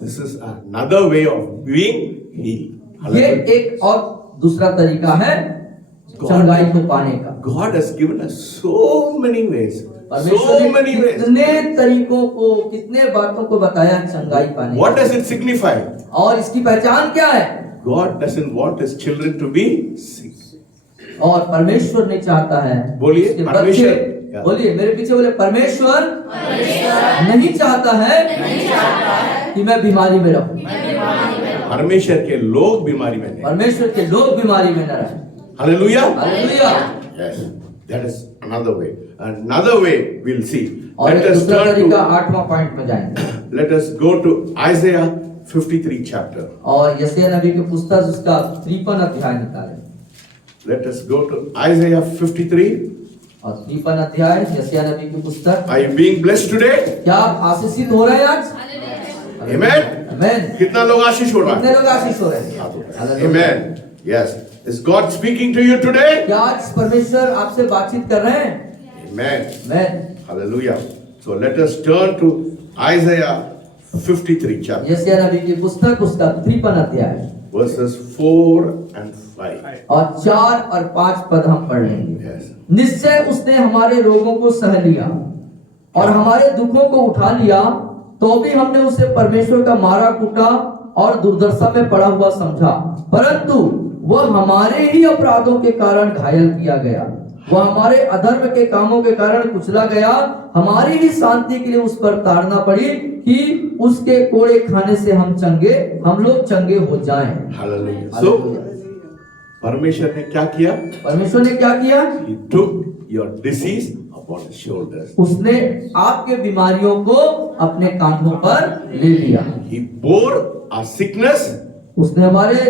this is another way of being healed. ये Hallelujah. एक और दूसरा तरीका है चंगाई को पाने का। God has given us so many ways. परमेश्वर So ने many ways. कितने तरीकों को, कितने बातों को बताया चंगाई पाने What का। does it signify? और इसकी पहचान क्या है? God doesn't want His children to be sick. और परमेश्वर नहीं चाहता है बोलिए, उसके परमेश्वर। बच्चे, बोलिए मेरे पीछे बोले, परमेश्वर नहीं चाहता है कि मैं बीमारी में रहूं। परमेश्वर के लोग बीमारी में नहीं। परमेश्वर के लोग बीमारी में न रहें। Hallelujah. Hallelujah. Yes, that is another way. Another way we'll see. और Let एक us दूसरा turn तरीका to. 8वां पॉइंट में जाएंगे। Let us go to Isaiah 53 chapter. और यशायाह नबी की पुस्तक उसका 53 अध्याय निकालें। Let us go to Isaiah 53. और 53 अध्याय यशायाह नबी की पुस्तक। Are you being blessed today? क्या आप आशीषित हो रहे हैं आज? Amen. आमेन। कितना लोग आशीष हो रहा कितने है? लोग आशीष हो रहे हैं? Hallelujah. Amen. Yes. Is God speaking to you today? क्या आज परमेश्वर आपसे बातचीत कर रहे हैं? Amen. Amen. Hallelujah. So let us turn to Isaiah 53 chapter, यशायाह नबी की पुस्तक उसका 53 अध्याय verses 4 and 5. और 4 और 5 पद हम पढ़ लेंगे। Yes. निश्चय उसने हमारे रोगों को सह लिया और हमारे दुखों को उठा लिया, तो भी हमने उसे परमेश्वर का मारा कूटा और दुर्दशा में पड़ा हुआ समझा, परंतु वह हमारे ही अपराधों के कारण घायल किया गया, वह हमारे अधर्म के कामों के कारण कुचला गया, हमारी ही शांति के लिए उस पर ताड़ना पड़ी कि उसके कोड़े खाने से हम लोग चंगे हो जाएं। Hallelujah. So परमेश्वर ने क्या किया? परमेश्वर ने क्या किया? He took your disease upon his shoulders. उसने आपके बीमारियों को अपने कांधों पर ले लिया। He bore our sickness उसने हमारे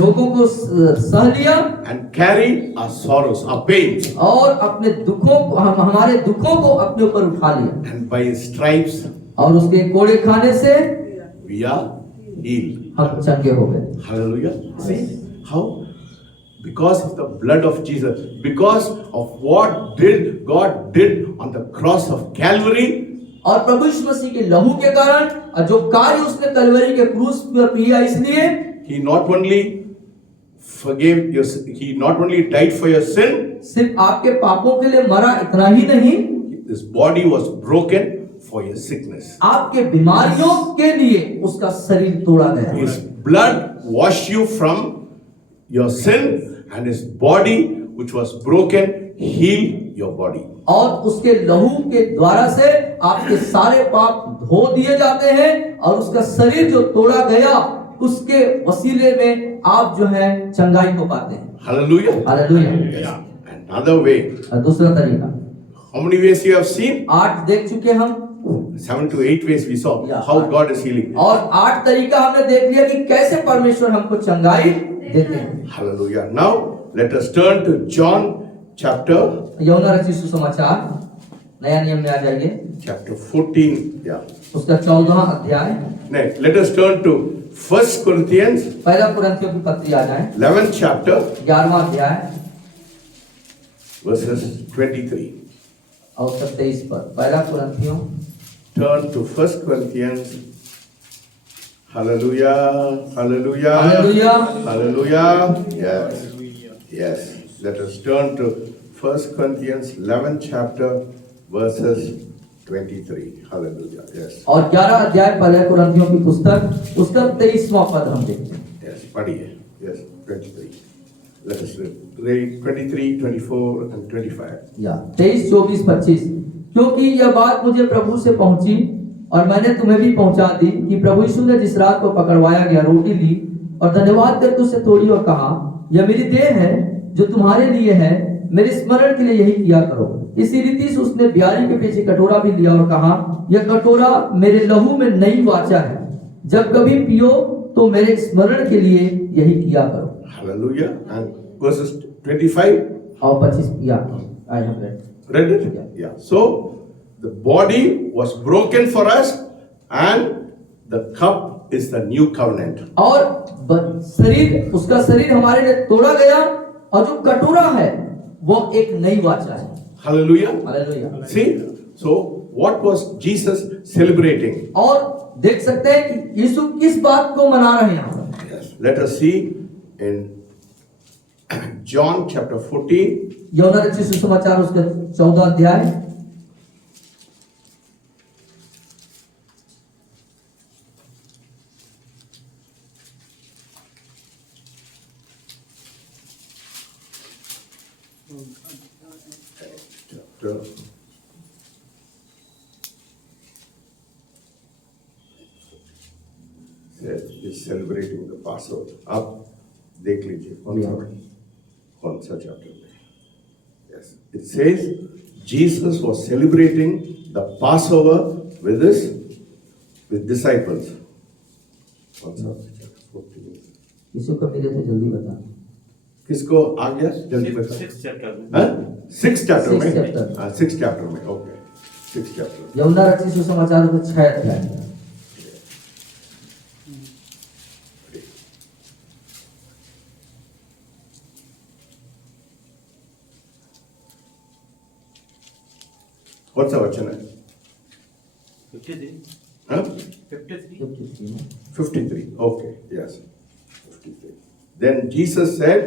रोगों को सह लिया and carried our sorrows, our pains. और अपने दुखों को हमारे दुखों को अपने ऊपर उठा लिया And by his stripes और उसके कोड़े खाने से we are healed. हम चंगे हो गए। Hallelujah. See how? Because of the blood of Jesus, because of what God did on the cross of Calvary, और प्रभु यीशु मसीह के लहू के कारण और जो कार्य उसने कलवरी के क्रूस पर किया, इसलिए he not only forgave your, he not only died for your sin, सिर्फ आपके पापों के लिए मरा, इतना ही नहीं, his body was broken for your sickness. आपके बीमारियों के लिए उसका शरीर तोड़ा गया। His blood washed you from your sin, and his body which was broken healed your body. और उसके लहू के द्वारा से आपके सारे पाप धो दिए जाते हैं और उसका शरीर जो तोड़ा गया उसके वसीले में आप जो है चंगाई को पाते हैं। Hallelujah. हालेलुया। Another way. दूसरा तरीका, How many ways you have seen? 8 देख चुके हम 7 to 8 ways we saw Yeah. how God is healing. और 8 तरीका हमने देख लिया कि कैसे परमेश्वर हमको चंगाई देते हैं। Hallelujah. Now let us turn to John chapter यूहन्ना रचित सुसमाचार नया नियम में आ जाइए, chapter 14. Yeah. उसका 14वां अध्याय। Next, let us turn to 1 Corinthians पहला कुरिन्थियों की पत्री आ जाए, 11th chapter 11वां अध्याय verses 23. और 23 पर। पहला कुरिन्थियों Turn to 1 Corinthians. Hallelujah. Hallelujah. Hallelujah. Hallelujah. Yes. Yes. Let us turn to 1 Corinthians 11th chapter verses 23. Hallelujah. Yes. और 11 अध्याय पहले कुरिन्थियों की पुस्तक उसका 23वां पद हम देखते हैं। Yes. पढ़िए. Yes. 23. Let us read 23, 24 and 25. या 23, 24, 25। क्योंकि यह बात मुझे प्रभु से पहुंची और मैंने तुम्हें भी पहुंचा दी कि प्रभु यीशु ने जिस रात को पकड़वाया गया रोटी ली और धन्यवाद करके उसे तोड़ी और कहा, यह मेरी देह है जो तुम्हारे लिए है, मेरे स्मरण के लिए यही किया करो। इसी रीति से उसने ब्यारी के पीछे कटोरा भी लिया और कहा, यह कटोरा मेरे लहू में नई वाचा है, जब कभी पियो तो मेरे स्मरण के लिए यही किया करो। Hallelujah. And verses 25. और 25 या I have read. Read it? Yeah. So the body was broken for us, and the cup is the new covenant. और शरीर, उसका शरीर हमारे लिए तोड़ा गया और जो कटोरा है वो एक नई वाचा है। Hallelujah. Hallelujah. See, so what was Jesus celebrating? और देख सकते हैं कि यीशु किस बात को मना रहे हैं यहाँ पर। Yes. Let us see in John chapter 14. यूहन्ना रचित सुसमाचार उसका 14 अध्याय Chapter is celebrating the Passover. आप देख लीजिए कौन सा चैप्टर में? Yes, it says Jesus was celebrating the Passover with disciples. कौन सा chapter 14? यीशु कब मिले थे जल्दी बता। किसको आ गया जल्दी बता। 6th chapter में। हाँ? 6th chapter में। Sixth chapter। हाँ, 6th chapter में। Okay, 6th chapter. यूहन्ना रचित सुसमाचार उसका 6 अध्याय। कौन सा वचन है? 53। हाँ? 53। 53. Okay, yes. 53. Then Jesus said,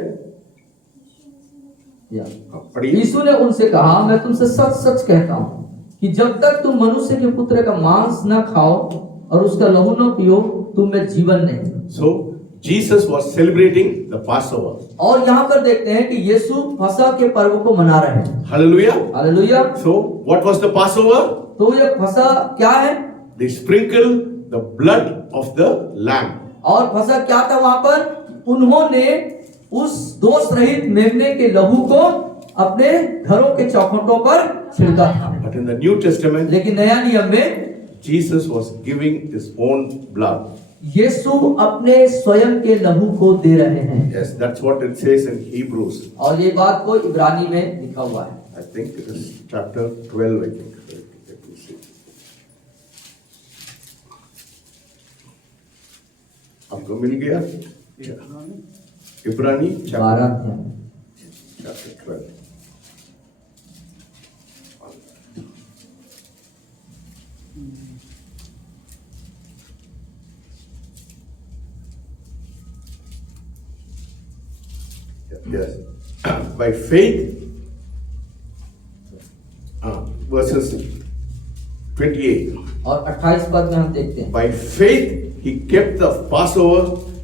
पढ़िए। यीशु ने उनसे कहा, मैं तुमसे सच सच कहता हूँ कि जब तक तुम मनुष्य के पुत्र का मांस न खाओ और उसका लहू न पियो, तुम में जीवन नहीं। So Jesus was celebrating the Passover. और यहाँ पर देखते हैं कि यीशु फसह के पर्व को मना रहे हैं। Hallelujah. Hallelujah. So what was the Passover? तो ये फसह क्या है? They sprinkled the blood of the lamb. और फसह क्या था वहां पर? उन्होंने उस दोष रहित मेमने के लहू को अपने घरों के चौखटों पर छिड़का था। But in the New Testament, लेकिन नया नियम में Jesus was giving his own blood. यीशु अपने स्वयं के लहू को दे रहे हैं। Yes, that's what it says in Hebrews. और ये बात को इब्रानी में लिखा हुआ है। I think it is chapter 12, I think. Let me see. आपको मिल गया? इब्रानी 12 अध्याय। chapter 12. Yes. By faith, verses 28. और 28 पद में हम देखते हैं, By faith, he kept the Passover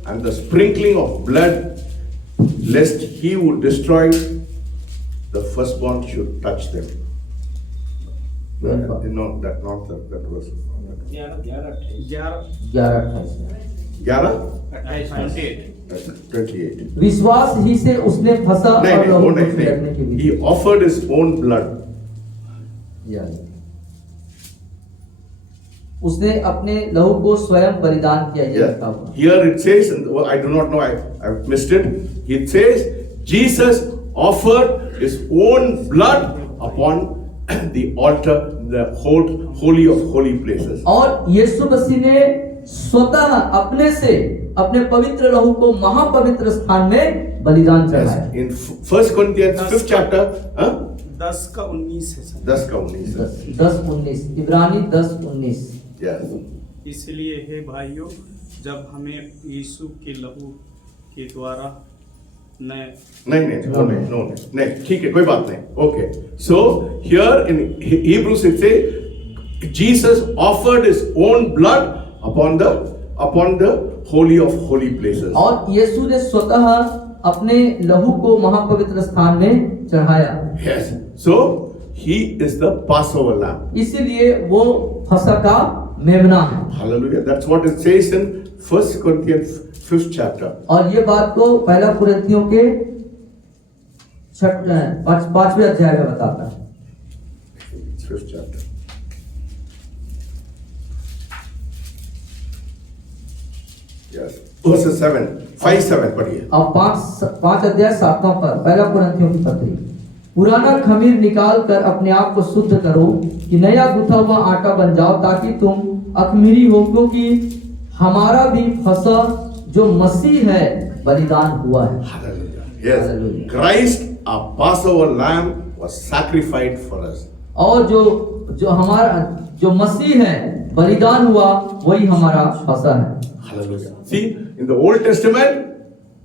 and the sprinkling of blood, lest he who destroyed the firstborn should touch them. No, that not that verse. 28. विश्वास ही से उसने फंसा और लहू को छिड़कने के नहीं. लिए। He offered his own blood. उसने अपने लहू को स्वयं बलिदान किया, ये Yeah. लिखा हुआ। Here it says, I do not know, I've missed it. It says, Jesus offered his own blood upon the altar, the holy of holy places. और यीशु मसीह ने स्वतः अपने से अपने पवित्र लहू को महापवित्र स्थान में बलिदान चढ़ाया। Yes. In 1 Corinthians 5th chapter, 10 का 19 है सर। 10 का 19. 10:19 इब्रानी 10:19। Yes. इसलिए हे भाइयों, जब हमें यीशु के लहू के द्वारा नहीं, ठीक है, कोई बात नहीं. Okay. So here in Hebrews it says, Jesus offered his own blood upon the holy of holy places. और यीशु ने स्वतः अपने लहू को महापवित्र स्थान में चढ़ाया। Yes. So he is the Passover lamb. इसीलिए वो फसह का मेमना है। Hallelujah. That's what it says in 1 Corinthians 5th chapter. और ये बात को पहला कुरिन्थियों के 5वें अध्याय में बताता है। It's 5th chapter. Yes. Verse 7. 5-7 पढ़िए. अब 5 अध्याय 7वां पद, पहला कुरिन्थियों की पत्री। पुराना खमीर निकाल कर अपने आप को शुद्ध करो कि नया गुथा हुआ आटा बन जाओ, ताकि तुम अखमीरी हो, क्योंकि हमारा भी फसह जो मसीह है बलिदान हुआ है। Hallelujah. Yes. Hallelujah. Christ, our Passover lamb, was sacrificed for us. और जो मसीह है बलिदान हुआ, वही हमारा फसह है। Hallelujah. See, in the Old Testament,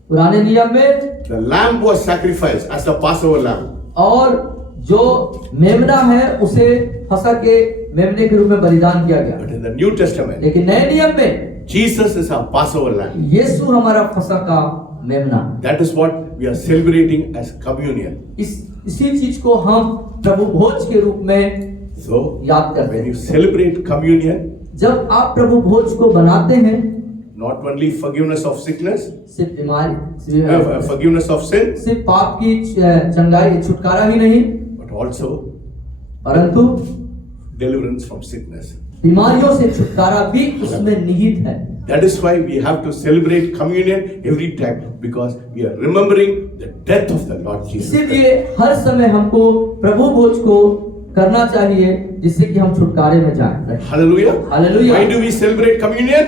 पुराने नियम में the lamb was sacrificed as the Passover lamb. और जो मेमना है उसे फसह के मेमने के रूप में बलिदान किया गया। But in the New Testament, लेकिन नए नियम में Jesus is our Passover lamb. यीशु हमारा फसह का मेमना। That is what we are celebrating as communion. इसी चीज को हम प्रभु भोज के रूप में So, याद करते when हैं। you celebrate communion, जब आप प्रभु भोज को बनाते हैं, not only forgiveness of sickness, सिर्फ बीमारी forgiveness of sin, सिर्फ पाप की चंगाई छुटकारा ही नहीं, but also परंतु deliverance from sickness. बीमारियों से छुटकारा भी उसमें निहित है। That is why we have to celebrate communion every time, because we are remembering the death of the Lord Jesus. इसीलिए हर समय हमको प्रभु भोज को करना चाहिए, जिससे कि हम छुटकारे में जाएं। Hallelujah. Hallelujah. Why do we celebrate communion?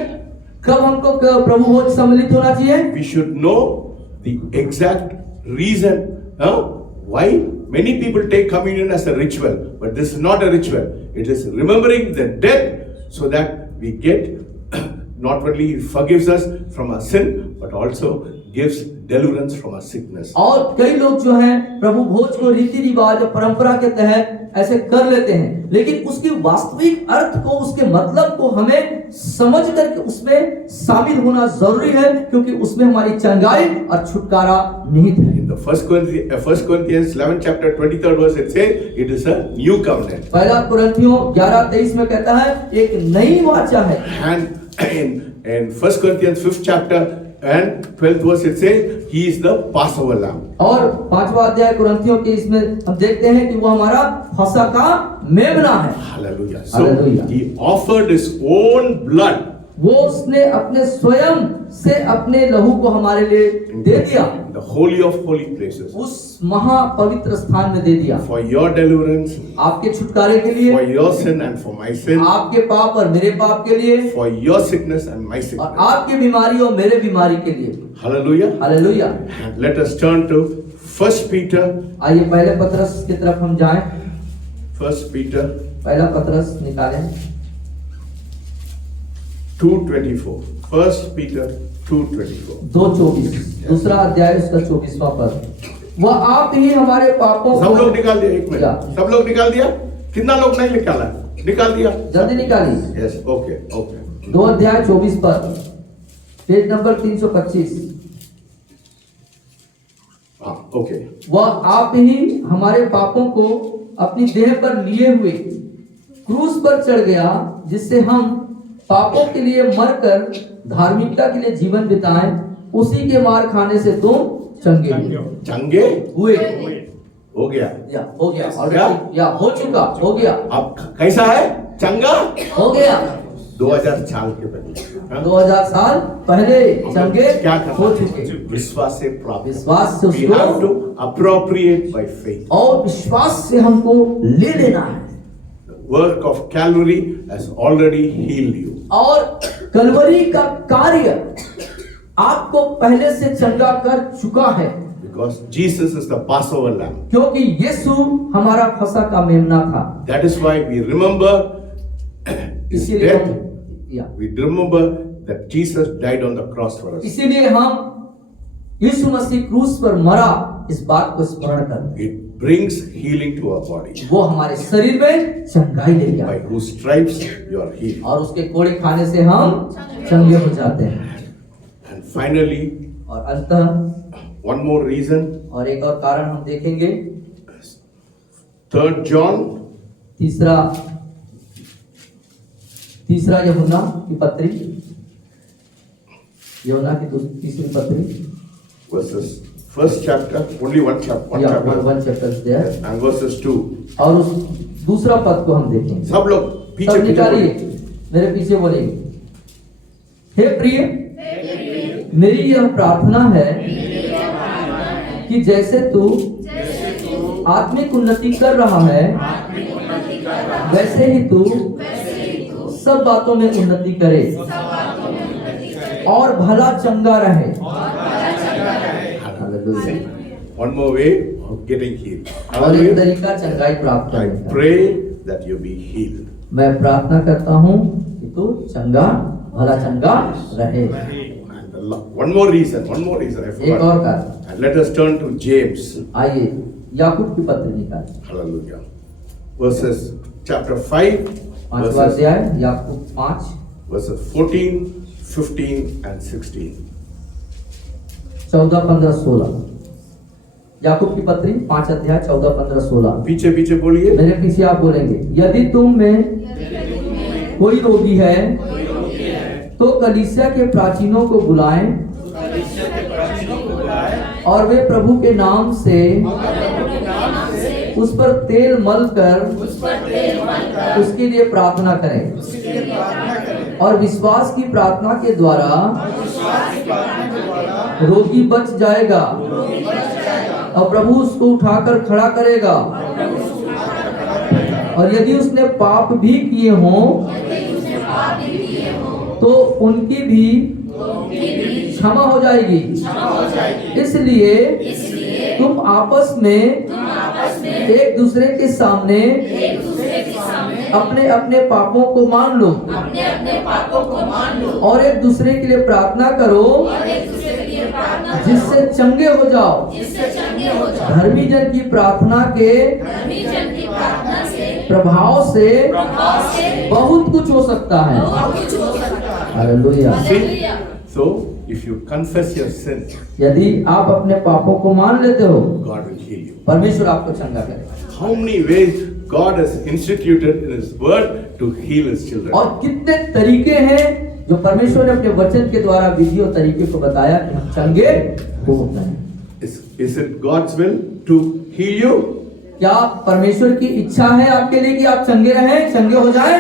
कब हमको प्रभु भोज सम्मिलित होना चाहिए? We should know the exact reason why many people take communion as a ritual, but this is not a ritual. It is remembering the death, so that we get not only forgives us from our sin, but also gives deliverance from our sickness. और कई लोग जो हैं प्रभु भोज को रीति रिवाज और परंपरा के तहत ऐसे कर लेते हैं, लेकिन उसकी वास्तविक अर्थ को, उसके मतलब को हमें समझ करके उसमें शामिल होना जरूरी है, क्योंकि उसमें हमारी चंगाई और छुटकारा निहित है। In the 1 Corinthians 11 chapter 23rd verse, it says it is a new covenant. पहला कुरिन्थियों 11:23 में कहता है एक नई वाचा है। And in 1 Corinthians 5th chapter, And 12th verse it says, He is the Passover lamb. और 5वां अध्याय कुरिन्थियों के इसमें हम देखते हैं कि वो हमारा फसह का मेमना है। Hallelujah. So Hallelujah. He offered His own blood वो उसने अपने स्वयं से अपने लहू को हमारे लिए दे दिया, in the holy of holy places उस महापवित्र स्थान में दे दिया, for your deliverance, आपके छुटकारे के लिए, for your sin and for my sin, आपके पाप और मेरे पाप के लिए, for your sickness and my और sickness. आपकी बीमारी और मेरे बीमारी के लिए। Hallelujah. Hallelujah. And let us turn to 1 Peter, आइए पहले पत्रस की तरफ हम जाएं। 1 Peter पहला पत्रस निकालें 2:24. 1 Peter 2:24. 2:24, दूसरा अध्याय उसका 24वां पद। वह आप ही हमारे पापों सब लोग निकाल दिया, एक या। मिनट, सब लोग निकाल दिया? कितना लोग नहीं निकाला? निकाल दिया? जल्दी निकालिए। Yes, okay, okay. 2 अध्याय 24 पद, पेज नंबर 325। Okay. वह आप ही हमारे पापों को अपनी देह पर लिए हुए क्रूस पर चढ़ गया, जिससे हम पापों के लिए मरकर धार्मिकता के लिए जीवन बिताएं। उसी के मार खाने से तुम चंगे चंगे हुए। हो गया? या हो गया, क्या? या हो चुका, हो गया, अब कैसा है? चंगा? हो गया। 2000 साल के पहले, हाँ? 2000 साल पहले चंगे क्या करना हो है? चुके। विश्वास से प्राप्त। विश्वास से We have उसको to appropriate by faith. और विश्वास से हमको ले लेना है। The work of Calvary has already healed you. और कलवरी का कार्य आपको पहले से चंगा कर चुका है, Because Jesus is the Passover lamb. क्योंकि यीशु हमारा फसह का मेमना था। That is why we remember His इसीलिए death. हम या We remember that Jesus died on the cross for us. इसीलिए हम यीशु मसीह क्रूस पर मरा, इस बात को स्मरण करते हैं। It brings healing to our body. वो हमारे शरीर में चंगाई ले गया, By whose stripes you are healed. और उसके कोड़े खाने से हम चंगे हो जाते हैं। And finally, और अंततः one more reason. और एक और कारण हम देखेंगे। 3 John तीसरा यूहन्ना की पत्री, यूहन्ना की तीसरी पत्री, verses first chapter, only one chapter, या 1 चैप्टर देयर, and verses 2. और उस दूसरा पद को हम देखेंगे। सब लोग पीछे सब पीछे निकालिए, बोलिए। मेरे पीछे बोलेंगे। हे प्रिय, मेरी यह प्रार्थना है कि जैसे तू आत्मिक उन्नति कर रहा है, वैसे ही तू सब बातों में उन्नति करे और भला चंगा रहे। Hallelujah. One more way of getting healed. और एक तरीका चंगाई प्राप्त I करने का। pray that you be healed. मैं प्रार्थना करता हूँ कि तू चंगा, भला चंगा रहे। And one more reason, I एक और forgot. कारण। And let us turn to James. आइए याकूब की पत्री निकालें। Hallelujah. Verses chapter 5, 5वां verses, अध्याय याकूब 5, verses 14, 15 and 16. 14, 15, 16। याकूब की पत्री 5 अध्याय 14, 15, 16। पीछे पीछे बोलिए। मेरे पीछे आप बोलेंगे। यदि तुम में कोई रोगी है तो कलीसिया के प्राचीनों को बुलाएं और वे प्रभु के नाम से उस पर तेल मल कर उसके लिए प्रार्थना करें, और विश्वास की प्रार्थना के द्वारा रोगी बच जाएगा और प्रभु उसको उठाकर खड़ा करेगा। और यदि उसने पाप भी किए हों तो उनकी भी क्षमा हो जाएगी। इसलिए तुम आपस में एक दूसरे के सामने अपने अपने पापों को मान लो और एक दूसरे के लिए प्रार्थना करो जिससे चंगे हो जाओ। धर्मी जन की प्रार्थना के प्रभाव से बहुत कुछ हो सकता है। Hallelujah. So, if you confess your sin, यदि आप अपने पापों को मान लेते हो, God will heal you. परमेश्वर आपको चंगा करेगा। How many ways God has instituted in His Word to heal His children? और कितने तरीके हैं जो परमेश्वर ने अपने वचन के द्वारा विधि और तरीके को बताया कि हम चंगे हो जाएं। Is it God's will to heal you? क्या परमेश्वर की इच्छा है आपके लिए कि आप चंगे रहें, चंगे हो जाएं?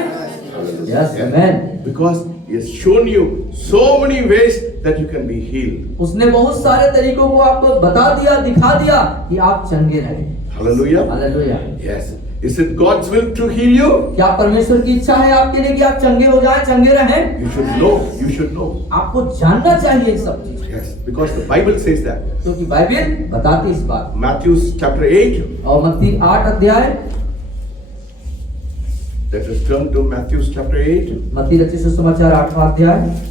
Yes, amen. Because He has shown you so many ways that you can be healed. उसने बहुत सारे तरीकों को आपको बता दिया, दिखा दिया कि आप चंगे रहें। Hallelujah. Hallelujah. Yes. Is it God's will to heal you? क्या परमेश्वर की इच्छा है आपके लिए कि आप चंगे हो जाएं, चंगे रहें? You should know. You should know. आपको जानना चाहिए ये सब चीज, Yes. Because the Bible says that. क्योंकि बाइबल बताती इस बात। Matthew chapter 8. और मत्ती 8 अध्याय, Let us turn to Matthew chapter 8. मत्ती रचित सुसमाचार 8वां अध्याय।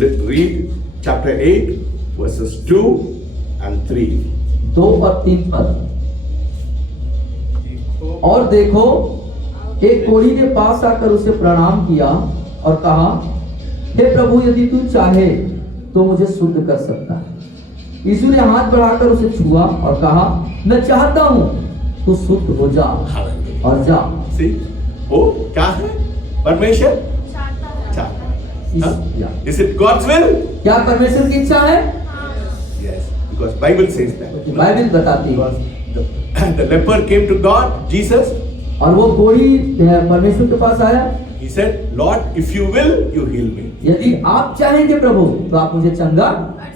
Let's read chapter 8 verses 2 and 3. 2 और 3 पद। देखो और देखो, एक कोढ़ी ने पास आकर उसे प्रणाम किया और कहा, हे प्रभु, यदि तू चाहे तो मुझे शुद्ध कर सकता है। यीशु ने हाथ बढ़ाकर उसे छुआ और कहा, मैं चाहता हूं, तू शुद्ध हो जा और जा। See? Oh, क्या है? परमेश्वर चाहता है। Huh? Is it God's will? क्या परमेश्वर की इच्छा है? Yes. Because Bible says that. क्योंकि बाइबल बताती है। Because the leper came to God, Jesus. और वो कोढ़ी परमेश्वर के पास आया। He said, Lord, if you will, you heal me. यदि आप चाहेंगे प्रभु तो आप मुझे चंगा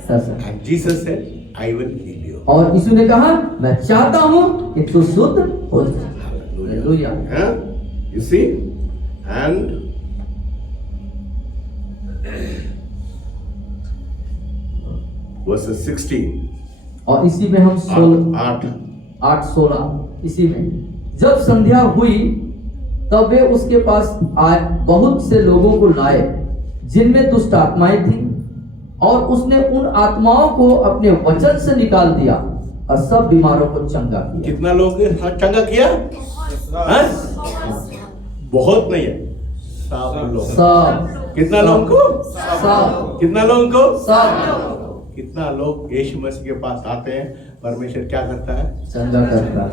कर सकते। And Jesus said, I will heal you. और यीशु ने कहा, मैं चाहता हूं कि तू शुद्ध हो जाए। Hallelujah. Huh? You see? And verses 16. और इसी में हम 8. 8:16 इसी में, जब संध्या हुई तब वे उसके पास आए, बहुत से लोगों को लाए जिनमें दुष्ट आत्माएं थीं, और उसने उन आत्माओं को अपने वचन से निकाल दिया और सब बीमारों को चंगा किया। कितना लोग चंगा किया? हाँ? बहुत नहीं है, सब लोग। सब। कितना लोगों को? सब। कितना लोगों को? सब। कितना लोग यीशु मसीह के पास आते हैं, परमेश्वर क्या करता है? चंगा करता है।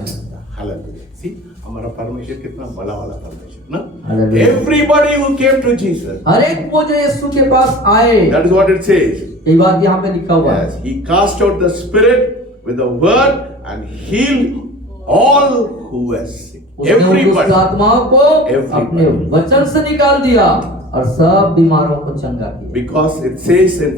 हालेलुया। See, हमारा परमेश्वर कितना बड़ा वाला परमेश्वर ना? Hallelujah. Everybody who came to Jesus. हर एक वो जो यीशु के पास आए, That is what it says. ये बात यहाँ पे लिखा हुआ है। Yes, he cast out the spirit with the word and healed all who were sick. उसने उन दुष्ट Everybody. आत्माओं को Everybody. अपने वचन से निकाल दिया और सब बीमारों को चंगा किया। Because it says in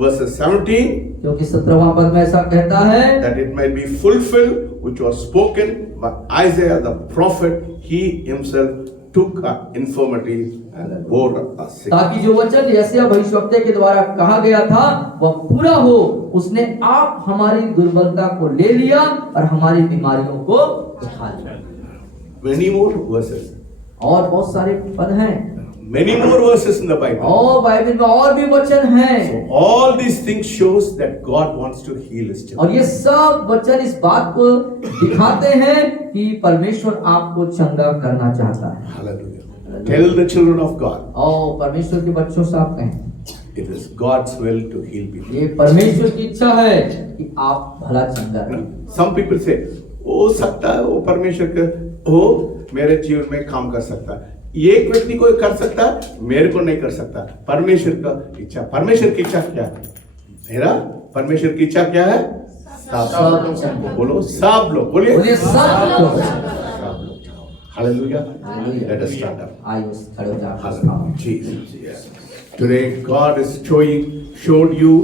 verses 17 क्योंकि 17वां पद में ऐसा कहता है that it might be fulfilled which was spoken by Isaiah the prophet. He himself took our infirmities and bore our sickness. ताकि जो वचन यशायाह भविष्यवक्ता के द्वारा कहा गया था वह पूरा हो। उसने आप हमारी दुर्बलता को ले लिया और हमारी बीमारियों को उठा लिया। Many more verses. और बहुत सारे पद हैं, Many more verses in the Bible. और बाइबल में और भी वचन हैं। So all these things shows that God wants to heal His children. और ये सब वचन इस बात को दिखाते हैं कि परमेश्वर आपको चंगा करना चाहता है। Hallelujah. Tell the children of God, और परमेश्वर के बच्चों से आप कहें, it is God's will to heal people. ये परमेश्वर की इच्छा है कि आप भला चंगा रहें। Some people say, हो सकता है वो परमेश्वर का हो मेरे जीवन में काम कर सकता है। एक व्यक्ति को कर सकता है, मेरे को नहीं कर सकता। परमेश्वर का इच्छा, परमेश्वर की इच्छा क्या है? मेरा परमेश्वर की इच्छा क्या है? सब लोग बोलो, सब लोग बोलिए, बोलिए सब लोग। Hallelujah. Let us stand up. आइए खड़े हो जाओ। Hallelujah. Jesus. Today God is showed you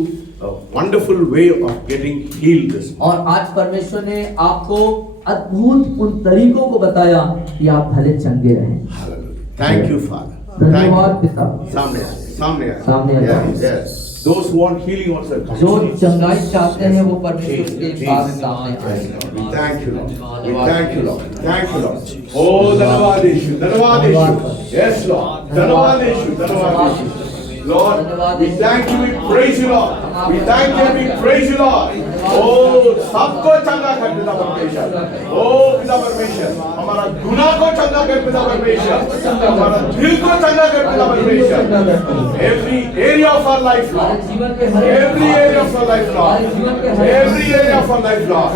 a wonderful way of getting healed this morning. और आज परमेश्वर ने आपको अद्भुत उन तरीकों को बताया कि आप भले चंगे रहें। Hallelujah. Thank you, Father. धन्यवाद पिता। सामने आए, सामने आए। सामने आए। Yes, yes. Those who want healing also come. जो चंगाई चाहते हैं वो परमेश्वर के पास सामने आए। We thank you, Lord. We thank you, Lord. Thank you, Lord. Oh, धन्यवाद यीशु, धन्यवाद यीशु. Yes, Lord. धन्यवाद यीशु, धन्यवाद यीशु। Lord, we thank you, we praise you, Lord. We thank you, we praise you, Lord. Oh, सबको चंगा कर पिता परमेश्वर। Oh, पिता परमेश्वर, हमारा गुनाह को चंगा कर पिता परमेश्वर, हमारा दिल को चंगा कर पिता परमेश्वर। Every area of our life, Lord. Every area of our life, Lord. Every area of our life, Lord.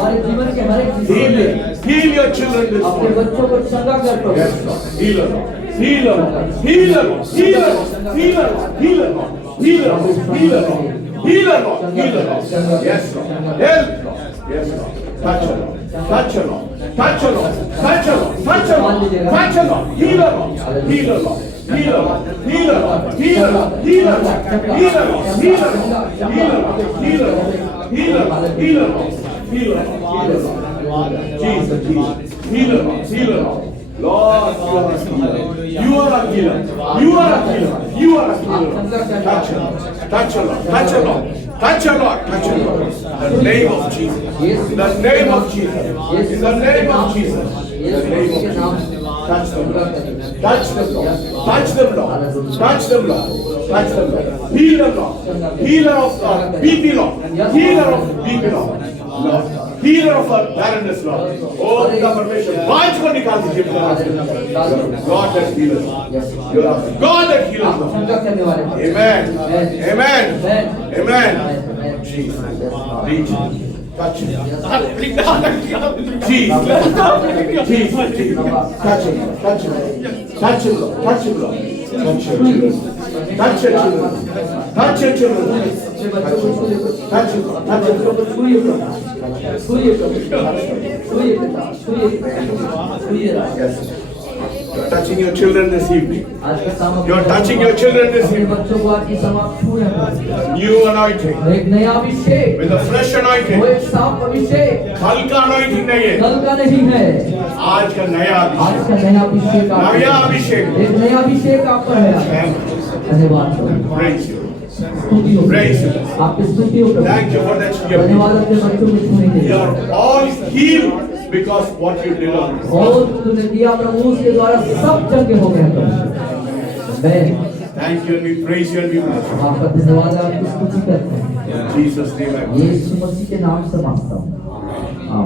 Heal your children this अपने morning. बच्चों को चंगा कर दो। Yes, Lord. Healer, Lord. Healer, Lord. Healer, Lord. Healer, Lord. Healer, Lord. Healer, Lord. Healer, Lord. Healer, Lord. Healer, Lord. Healer, Lord. Yes, Lord. Help, Lord. Yes, Lord. Touch her, Lord. Touch her, Lord. Touch her, Lord. Touch her, Lord. Touch her, Lord. Touch her, Lord. Healer, Lord. Healer, Lord. Healer, Lord. Healer, Lord. Healer, Lord. Healer, Lord. Healer, Lord. Healer, Lord. Healer, Lord. Healer, Lord. Healer, Lord. Healer, Lord. Healer, Lord. Healer, Lord. Jesus, Jesus. Healer, Lord. Healer, Lord. Lord, you are a healer. You are a healer. You are a healer. Touch her, Lord. Touch her, Lord. Touch her, Lord. Touch her, Lord. Touch her, Lord. In the name of Jesus. In the name of Jesus. In the name of Jesus. In the name of Jesus. Touch them, Lord. Touch them, Lord. Touch them, Lord. Touch them, Lord. Touch them, Lord. Healer, Lord. Healer of BP, Lord. Healer of BP, Lord. Lord. Healer of our barrenness, Lord. Oh, the permission. बांझ को निकाल दीजिए God that heals. You are God that heals. Amen. Amen. Amen. Jesus. Reach. Touch him. Jesus. Jesus. Touch him. Touch him. Touch him, Lord. Touch him, Lord. Touch your children. Touch your children. Touch your children. Touch him. Touch him. Yes. You're touching your children this evening. You're touching your children this evening. New anointing. एक नया अभिषेक, With a fresh anointing. वो एक साफ अभिषेक कल का anointing नहीं है. कल का नहीं है, आज का नया आज अभिषेक. का नया अभिषेक आप पर नया है। अभिषेक. एक नया अभिषेक आप पर है। धन्यवाद Praise you. स्तुति हो Praise you. आपकी स्तुति हो Thank you for that. धन्यवाद अपने बच्चों को छूने के लिए। You're all healed because what you did on the cross. और तूने दिया प्रभु उसके द्वारा सब चंगे हो गए प्रभु। मैं Thank you and we praise you and we bless you. आपका धन्यवाद आपकी स्तुति करते हैं। In Jesus' name I pray. यीशु मसीह के नाम से मांगता हूँ।